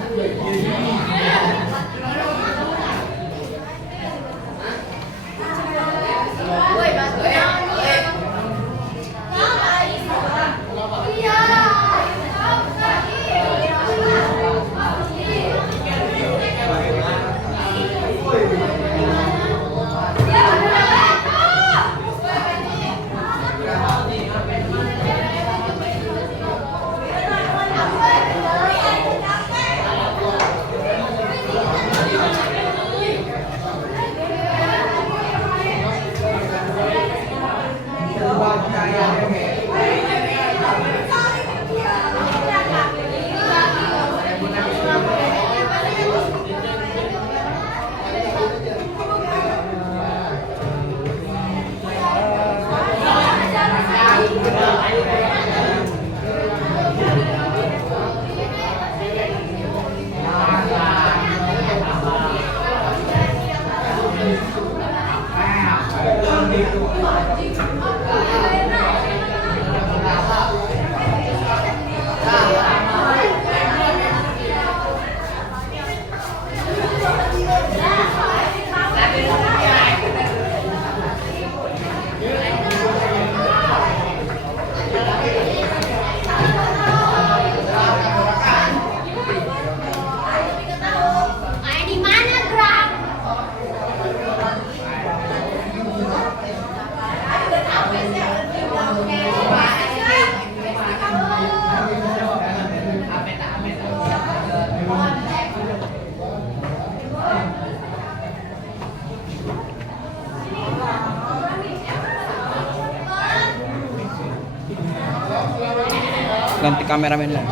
ganti kameramen lah.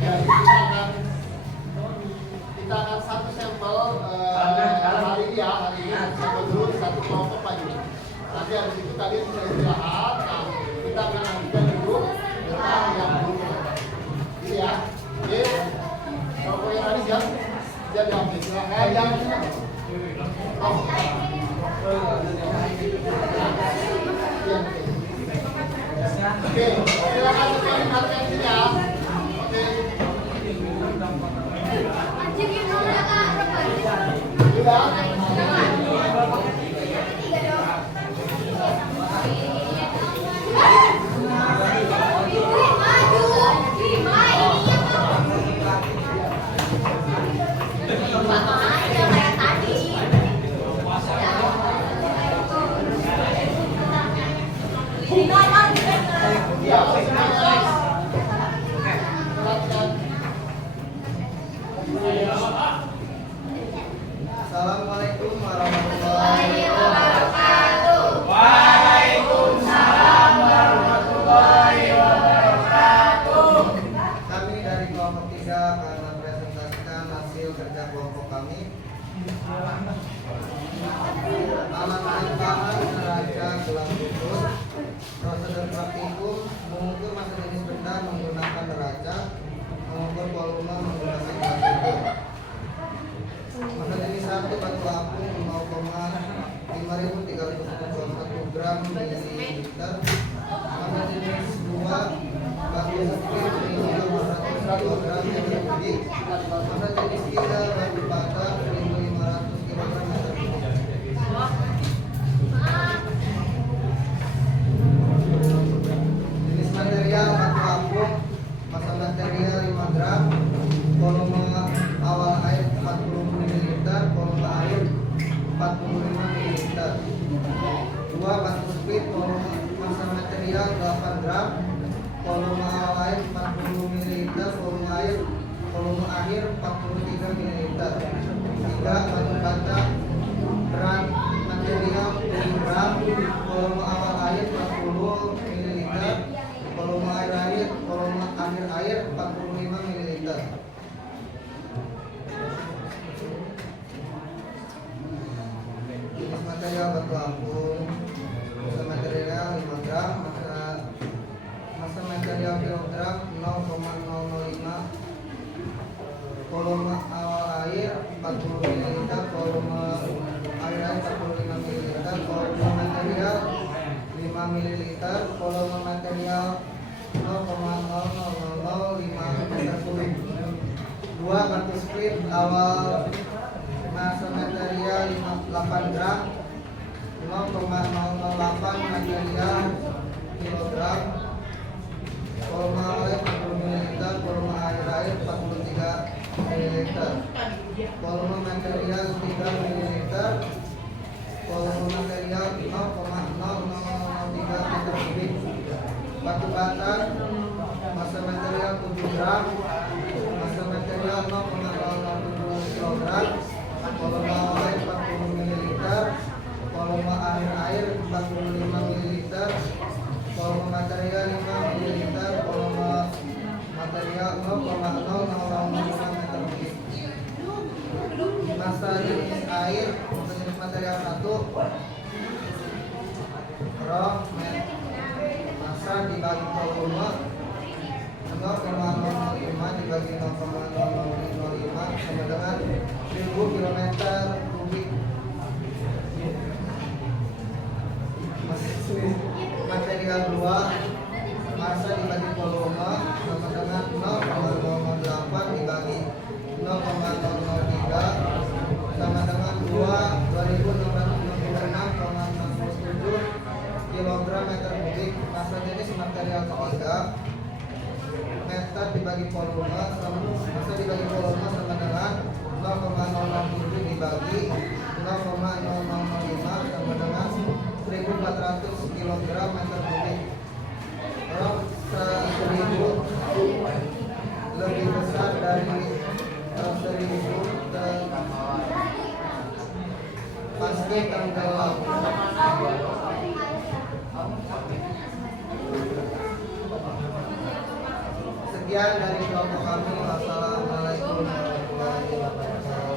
Jadi kita akan satu sampel hari ini sampel dulu satu kelompok pagi. Nanti habis itu tadi bisa istirahat. Nah, kita akan lanjutkan dulu tentang yang dulu. Ini ya. Oke. Kelompok yang tadi siap. Siap diambil. Silakan yang Oke, silakan sekali harga ini ya. Oke. Assalamualaikum warahmatullahi wabarakatuh. Kami dari kelompok 3 akan mempresentasikan hasil kerja kelompok kami. Alat manfaat neraca gelang khusus, prosedur praktikum, mengukur massa jenis benda menggunakan neraca, mengukur volume menggunakan gelang ukur. Massa jenis 1 batu apung 0,5321 gram mililiter. Massa jenis 2 batu sprit 500 gram meter kubik. Massa jenis 3 batu bata 1.500 kg meter kubik. Jenis material batu apung, massa material 5 gram, volume awal air 40 ml, volume air 45 ml. 2 batu sprit, volume massa material 8 gram, volume awal air 40 ml, volume akhir 43 ml. 3 batu bata, berat material 7 gram, volume awal air 40 ml, volume akhir air 45 ml. Jenis material batu apung, massa material 5 gram, massa material kilogram 0,005, volume awal air 40 ml, volume akhir air 45 ml, volume material 5 ml, volume material 0,0005 meter kubik. 2 batu sprit awal massa material 8 gram, 0,008 material kilogram, volume air 40 ml, volume air 43 ml, volume material 3 ml, volume material 0,0003 meter kubik. Batu bata, massa material 7 gram, massa material 0,007 kg, volume air 40 ml, volume air 45 ml, volume material 5 ml, volume material 0,005 meter kubik. Massa jenis air, massa jenis material 1, rho massa dibagi volume 0,005 dibagi 0,005 sama dengan 1000 km kubik. Material 2 massa dibagi volume sama dengan 0,008 dibagi 0,003 sama dengan 2666,67 kg meter kubik. Massa jenis material ketiga, meter dibagi volume massa dibagi volume sama dengan 0,007 dibagi 0,0005 sama dengan 1400 kg meter kubik. Rho 1000 lebih besar dari 1000 pasti tenggelam. Sekian dari kelompok kami. Wassalamualaikum warahmatullahi wabarakatuh.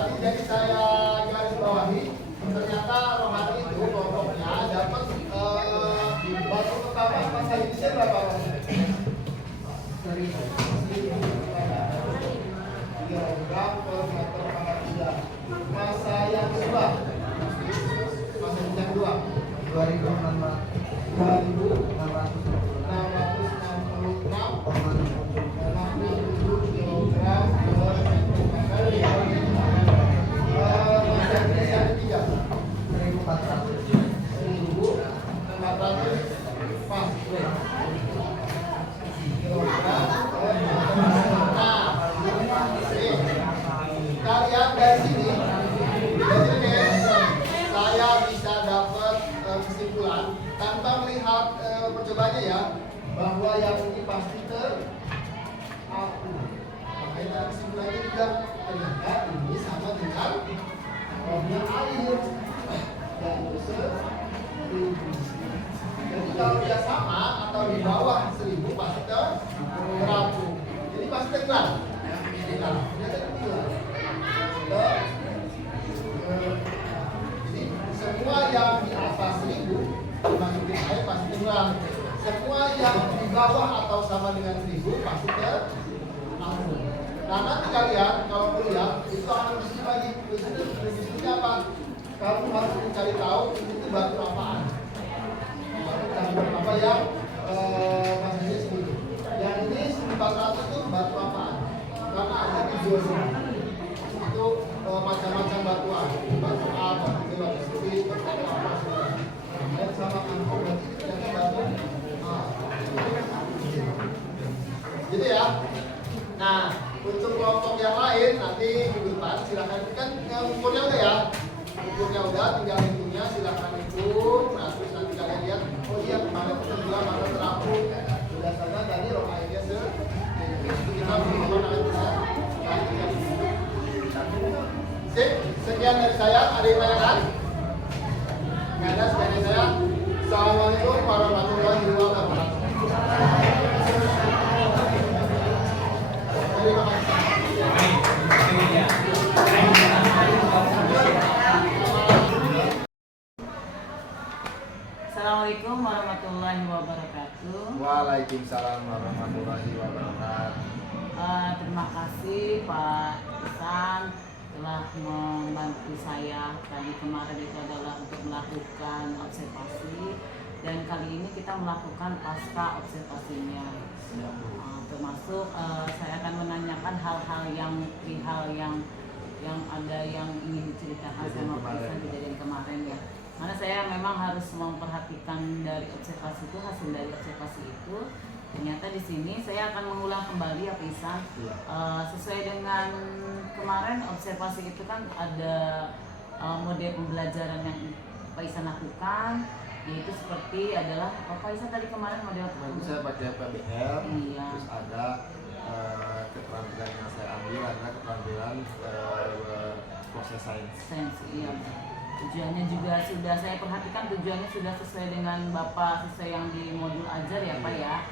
Jadi saya garis bawahi, ternyata rohani itu kelompoknya dapat batu pertama masa Indonesia berapa? 3 gram per meter pangkat 3. Masa yang kedua, masa yang kedua 2.400. Kalian dari sini, saya bisa dapat kesimpulan tanpa melihat percobaannya ya, bahwa yang ini pasti aku. Makanya kesimpulannya juga ternyata ini sama dengan rohnya air dan seribu. Jadi kalau dia sama atau di bawah 1000 pasti terapu. Jadi pasti tenggelam. Jadi semua yang di atas 1000 dimasukin air pasti tenggelam. Semua yang di bawah atau sama dengan 1000 pasti terapu. Nah nanti kalian kalau kuliah itu akan diskusi lagi. Diskusinya apa? Kamu harus mencari tahu itu batu apaan. Apa yang masanya 1000. Yang ini 400 itu batu apaan? Karena ada tujuannya. Itu macam-macam batuan, batu A, batu B, batu C, batu apa semua. Dan sama angkor berarti ternyata batu A. Jadi ya. Nah, untuk kelompok yang lain nanti minggu depan silakan kan ukurnya udah ya. Ukurnya udah, tinggal hitungnya silakan hitung. Nah, terus nanti kalian lihat, oh iya kemarin kita bilang mana terapu. Berdasarkan tadi roh airnya kita menggunakan Sip, sekian dari saya. Ada yang tanyakan? Nggak ada, sekian dari saya. Assalamualaikum warahmatullahi wabarakatuh. Terima kasih. Assalamualaikum warahmatullahi wabarakatuh. Waalaikumsalam warahmatullahi wabarakatuh. Terima kasih Pak Isan telah membantu saya. Tadi kemarin itu adalah untuk melakukan observasi dan kali ini kita melakukan pasca observasinya. Termasuk saya akan menanyakan hal-hal yang ada yang ingin diceritakan sama Pak Isan kejadian kemarin ya. Karena saya memang harus memperhatikan dari observasi itu, hasil dari observasi itu. Ternyata di sini saya akan mengulang kembali ya Pak Isan. Sesuai dengan kemarin observasi itu kan ada model pembelajaran yang Pak Isan lakukan, yaitu seperti adalah Pak Isan tadi kemarin model Itu saya pakai PBL, Iya. terus ada keterampilan yang saya ambil adalah keterampilan proses sains. iya. Tujuannya juga sudah saya perhatikan, tujuannya sudah sesuai dengan Bapak sesuai yang di modul ajar ya Pak ya.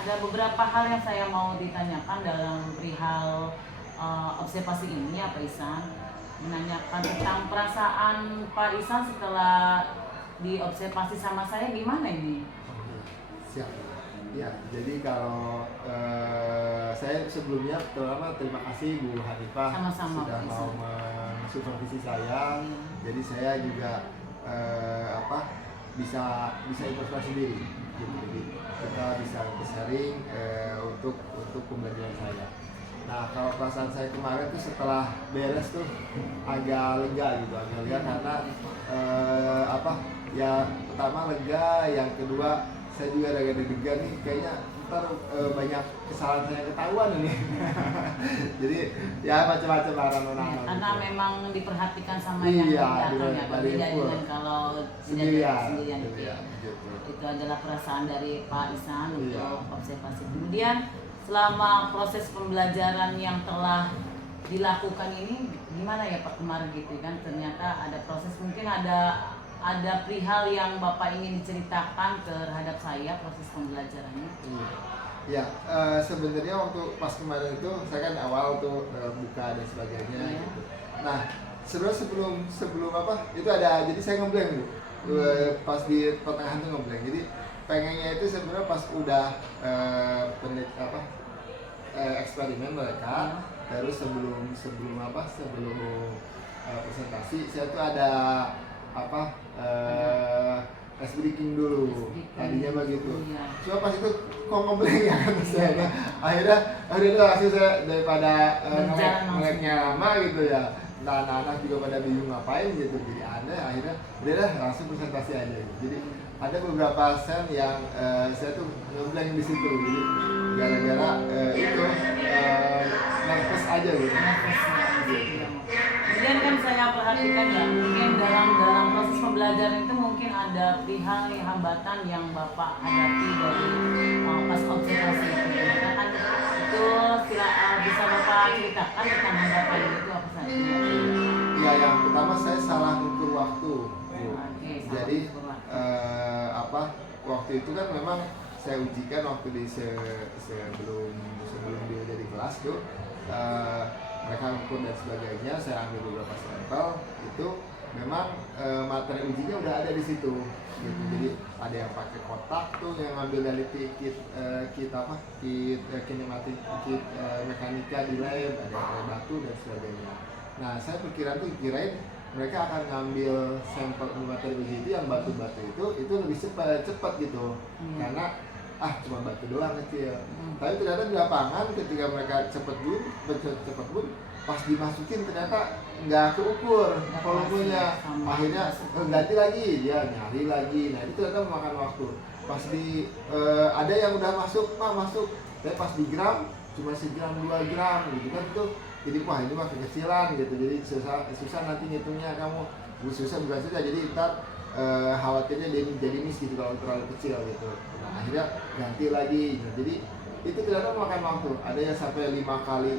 Ada beberapa hal yang saya mau ditanyakan dalam perihal observasi ini ya Pak Isan. Menanyakan tentang perasaan Pak Isan setelah diobservasi sama saya gimana ini? Siap. Ya, jadi kalau saya sebelumnya terutama terima kasih Bu Hanifah Sama-sama, sudah Pak mau Isan. mensupervisi saya. Jadi saya juga bisa introspeksi diri. Jadi kita bisa sharing untuk pembelajaran saya. Nah, kalau perasaan saya kemarin tuh setelah beres tuh agak lega gitu, karena ya pertama lega, yang kedua saya juga agak deg-degan nih, kayaknya ntar banyak kesalahan saya ketahuan ini. Jadi ya macam-macam lah orang-orang. Karena gitu. memang diperhatikan sama Iya, yang dari beda full. dengan kalau Sendirian. sendirian gitu ya. Gitu. Itu adalah perasaan dari Pak Isan Iya. untuk observasi. Kemudian selama proses pembelajaran yang telah dilakukan ini gimana ya Pak kemarin gitu kan, ternyata ada proses, mungkin ada ada perihal yang Bapak ingin diceritakan terhadap saya proses pembelajarannya? Ya, sebenarnya waktu pas kemarin itu saya kan awal tuh buka dan sebagainya gitu. Nah, sebenarnya sebelum apa itu ada, jadi saya ngeblank Bu. Pas di pertengahan tuh ngeblank. Jadi pengennya itu sebenarnya pas udah eksperimen mereka, terus sebelum presentasi saya tuh ada ice breaking dulu, tadinya begitu. Cuma pas itu kok ngeblank ya kan saya. Akhirnya langsung saya daripada ngeleknya lama gitu ya. Nah, anak-anak juga pada bingung ngapain gitu, jadi aneh. Akhirnya udah langsung presentasi aja gitu. Jadi ada beberapa sen yang saya tuh ngeblank di situ, jadi gara-gara itu nervous aja gitu. Kemudian kan saya perhatikan ya, mungkin dalam proses pembelajaran itu mungkin ada perihal hambatan yang Bapak hadapi dari pas observasi itu. Kan itu bisa Bapak ceritakan tentang hambatan itu apa saja? Ya, yang pertama saya salah ngukur waktu, Bu. Jadi waktu itu kan memang saya ujikan waktu di sebelum dia jadi kelas tuh. Mereka ukur dan sebagainya, saya ambil beberapa sampel, itu memang materi ujinya udah ada di situ gitu. Jadi ada yang pakai kotak tuh yang ngambil dari kit kinematik, kit mekanika di lab, ada yang pakai batu dan sebagainya. Nah, saya kirain mereka akan ngambil sampel materi uji itu yang batu-batu itu lebih cepat gitu. Karena cuma batu doang kecil. Tapi ternyata di lapangan ketika mereka cepet bun, pas dimasukin ternyata nggak keukur volumenya. Akhirnya ganti lagi, dia nyari lagi. Nah, itu ternyata memakan waktu. Pas ada yang udah masuk, tapi pas di gram cuma segram 2 gram gitu kan, itu jadi wah ini mah kekecilan gitu. Jadi susah nanti ngitungnya, kamu susah bukan susah, jadi ntar khawatirnya jadi miss gitu kalau terlalu kecil gitu. Nah, akhirnya ganti lagi. Nah, jadi itu ternyata memakan waktu. Ada yang sampai 5 kali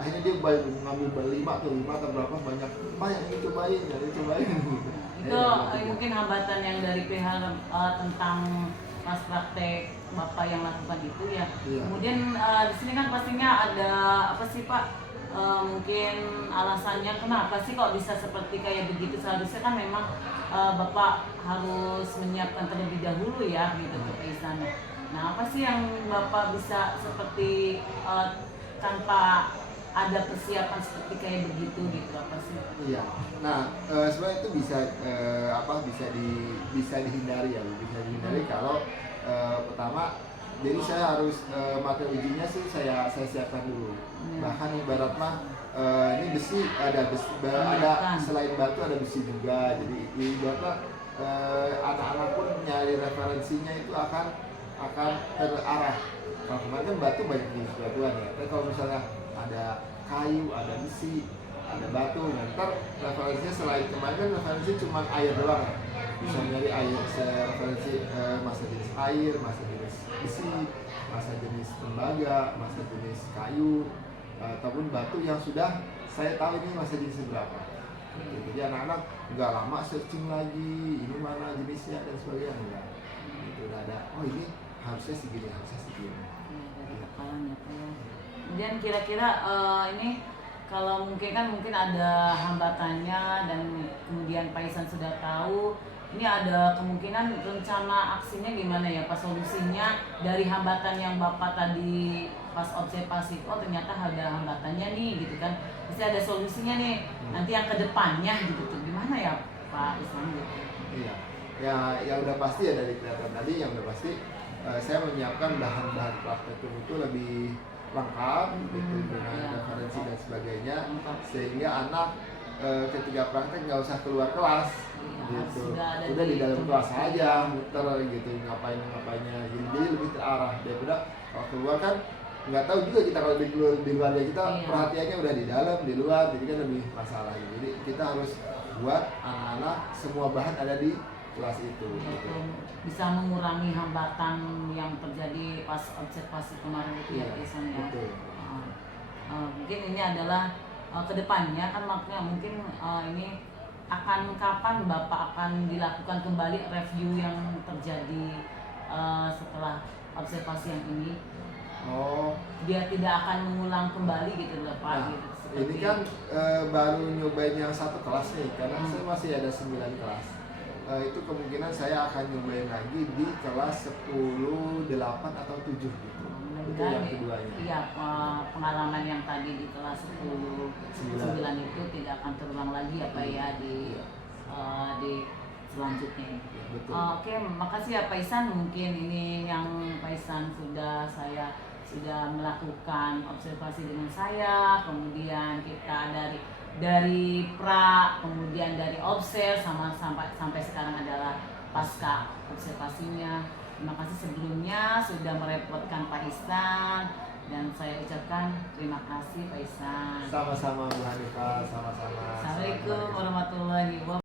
akhirnya dia ngambil 5 atau berapa banyak. Yang ini cobain. Itu mungkin hambatan yang dari perihal tentang pas praktek Bapak yang lakukan itu ya. Iya. Kemudian di sini kan pastinya ada apa sih Pak? Mungkin alasannya kenapa sih kok bisa seperti kayak begitu. Seharusnya kan memang Bapak harus menyiapkan terlebih dahulu ya gitu ke sana. Nah, apa sih yang Bapak bisa seperti tanpa ada persiapan seperti kayak begitu gitu, apa sih? Iya. Nah, sebenarnya itu bisa dihindari ya, kalau pertama, jadi saya harus materi ujinya sih saya siapkan dulu. Bahkan ibarat ini besi ada selain batu ada besi juga. Jadi ibarat anak-anak pun nyari referensinya itu akan terarah. Kalau kemarin kan batu banyak jenis batuan ya. Tapi kalau misalnya ada kayu, ada besi, ada batu, ntar referensinya selain kemarin kan referensi cuma air doang ya. Bisa nyari air, referensi masa jenis air, masa jenis besi, masa jenis tembaga, masa jenis kayu, ataupun batu yang sudah saya tahu ini masa jenis berapa. Jadi anak-anak nggak lama searching lagi, ini mana jenisnya dan sebagainya. Enggak. Itu udah ada, ini harusnya segini. Kemudian kira-kira ini kalau mungkin ada hambatannya dan kemudian Pak Ihsan sudah tahu, ini ada kemungkinan rencana aksinya gimana ya Pak, solusinya dari hambatan yang Bapak tadi pas observasi, ternyata ada hambatannya nih gitu kan, pasti ada solusinya nih nanti yang kedepannya gitu tuh gimana ya Pak Ihsan gitu. Iya, ya udah pasti ya dari kelihatan tadi, yang udah pasti saya menyiapkan bahan-bahan praktek itu lebih lengkap gitu, dengan referensi dan sebagainya, sehingga anak ketika praktek nggak usah keluar kelas gitu, udah di dalam kelas aja muter gitu, ngapainnya jadi lebih terarah daripada kalau keluar kan nggak tahu juga kita kalau di luarnya kita perhatiannya udah di dalam di luar, jadi kan lebih masalah gitu. Jadi kita harus buat anak-anak semua bahan ada di kelas itu gitu. Bisa mengurangi hambatan yang terjadi pas observasi kemarin itu ya Ihsan ya. Mungkin ini adalah kedepannya kan makanya mungkin ini akan kapan Bapak akan dilakukan kembali review yang terjadi setelah observasi yang ini? Oh, Dia tidak akan mengulang kembali gitu loh Pak. nah, Gitu, ini kan baru nyobain yang 1 kelas nih, karena saya masih ada 9 kelas. Itu kemungkinan saya akan nyobain lagi di kelas 10, 8 atau 7 gitu. Itu yang keduanya. Iya, pengalaman yang tadi di kelas 10, 9 itu tidak akan terulang lagi ya Pak ya di selanjutnya. Ya, betul. Oke, makasih ya Pak Ihsan. Mungkin ini yang Pak Ihsan sudah melakukan observasi dengan saya, kemudian kita dari pra, kemudian dari observ sampai sekarang adalah pasca observasinya. Terima kasih sebelumnya sudah merepotkan Pak Ihsan dan saya ucapkan terima kasih Pak Ihsan. Sama-sama Bu Hanifah, sama-sama. Assalamualaikum warahmatullahi wabarakatuh.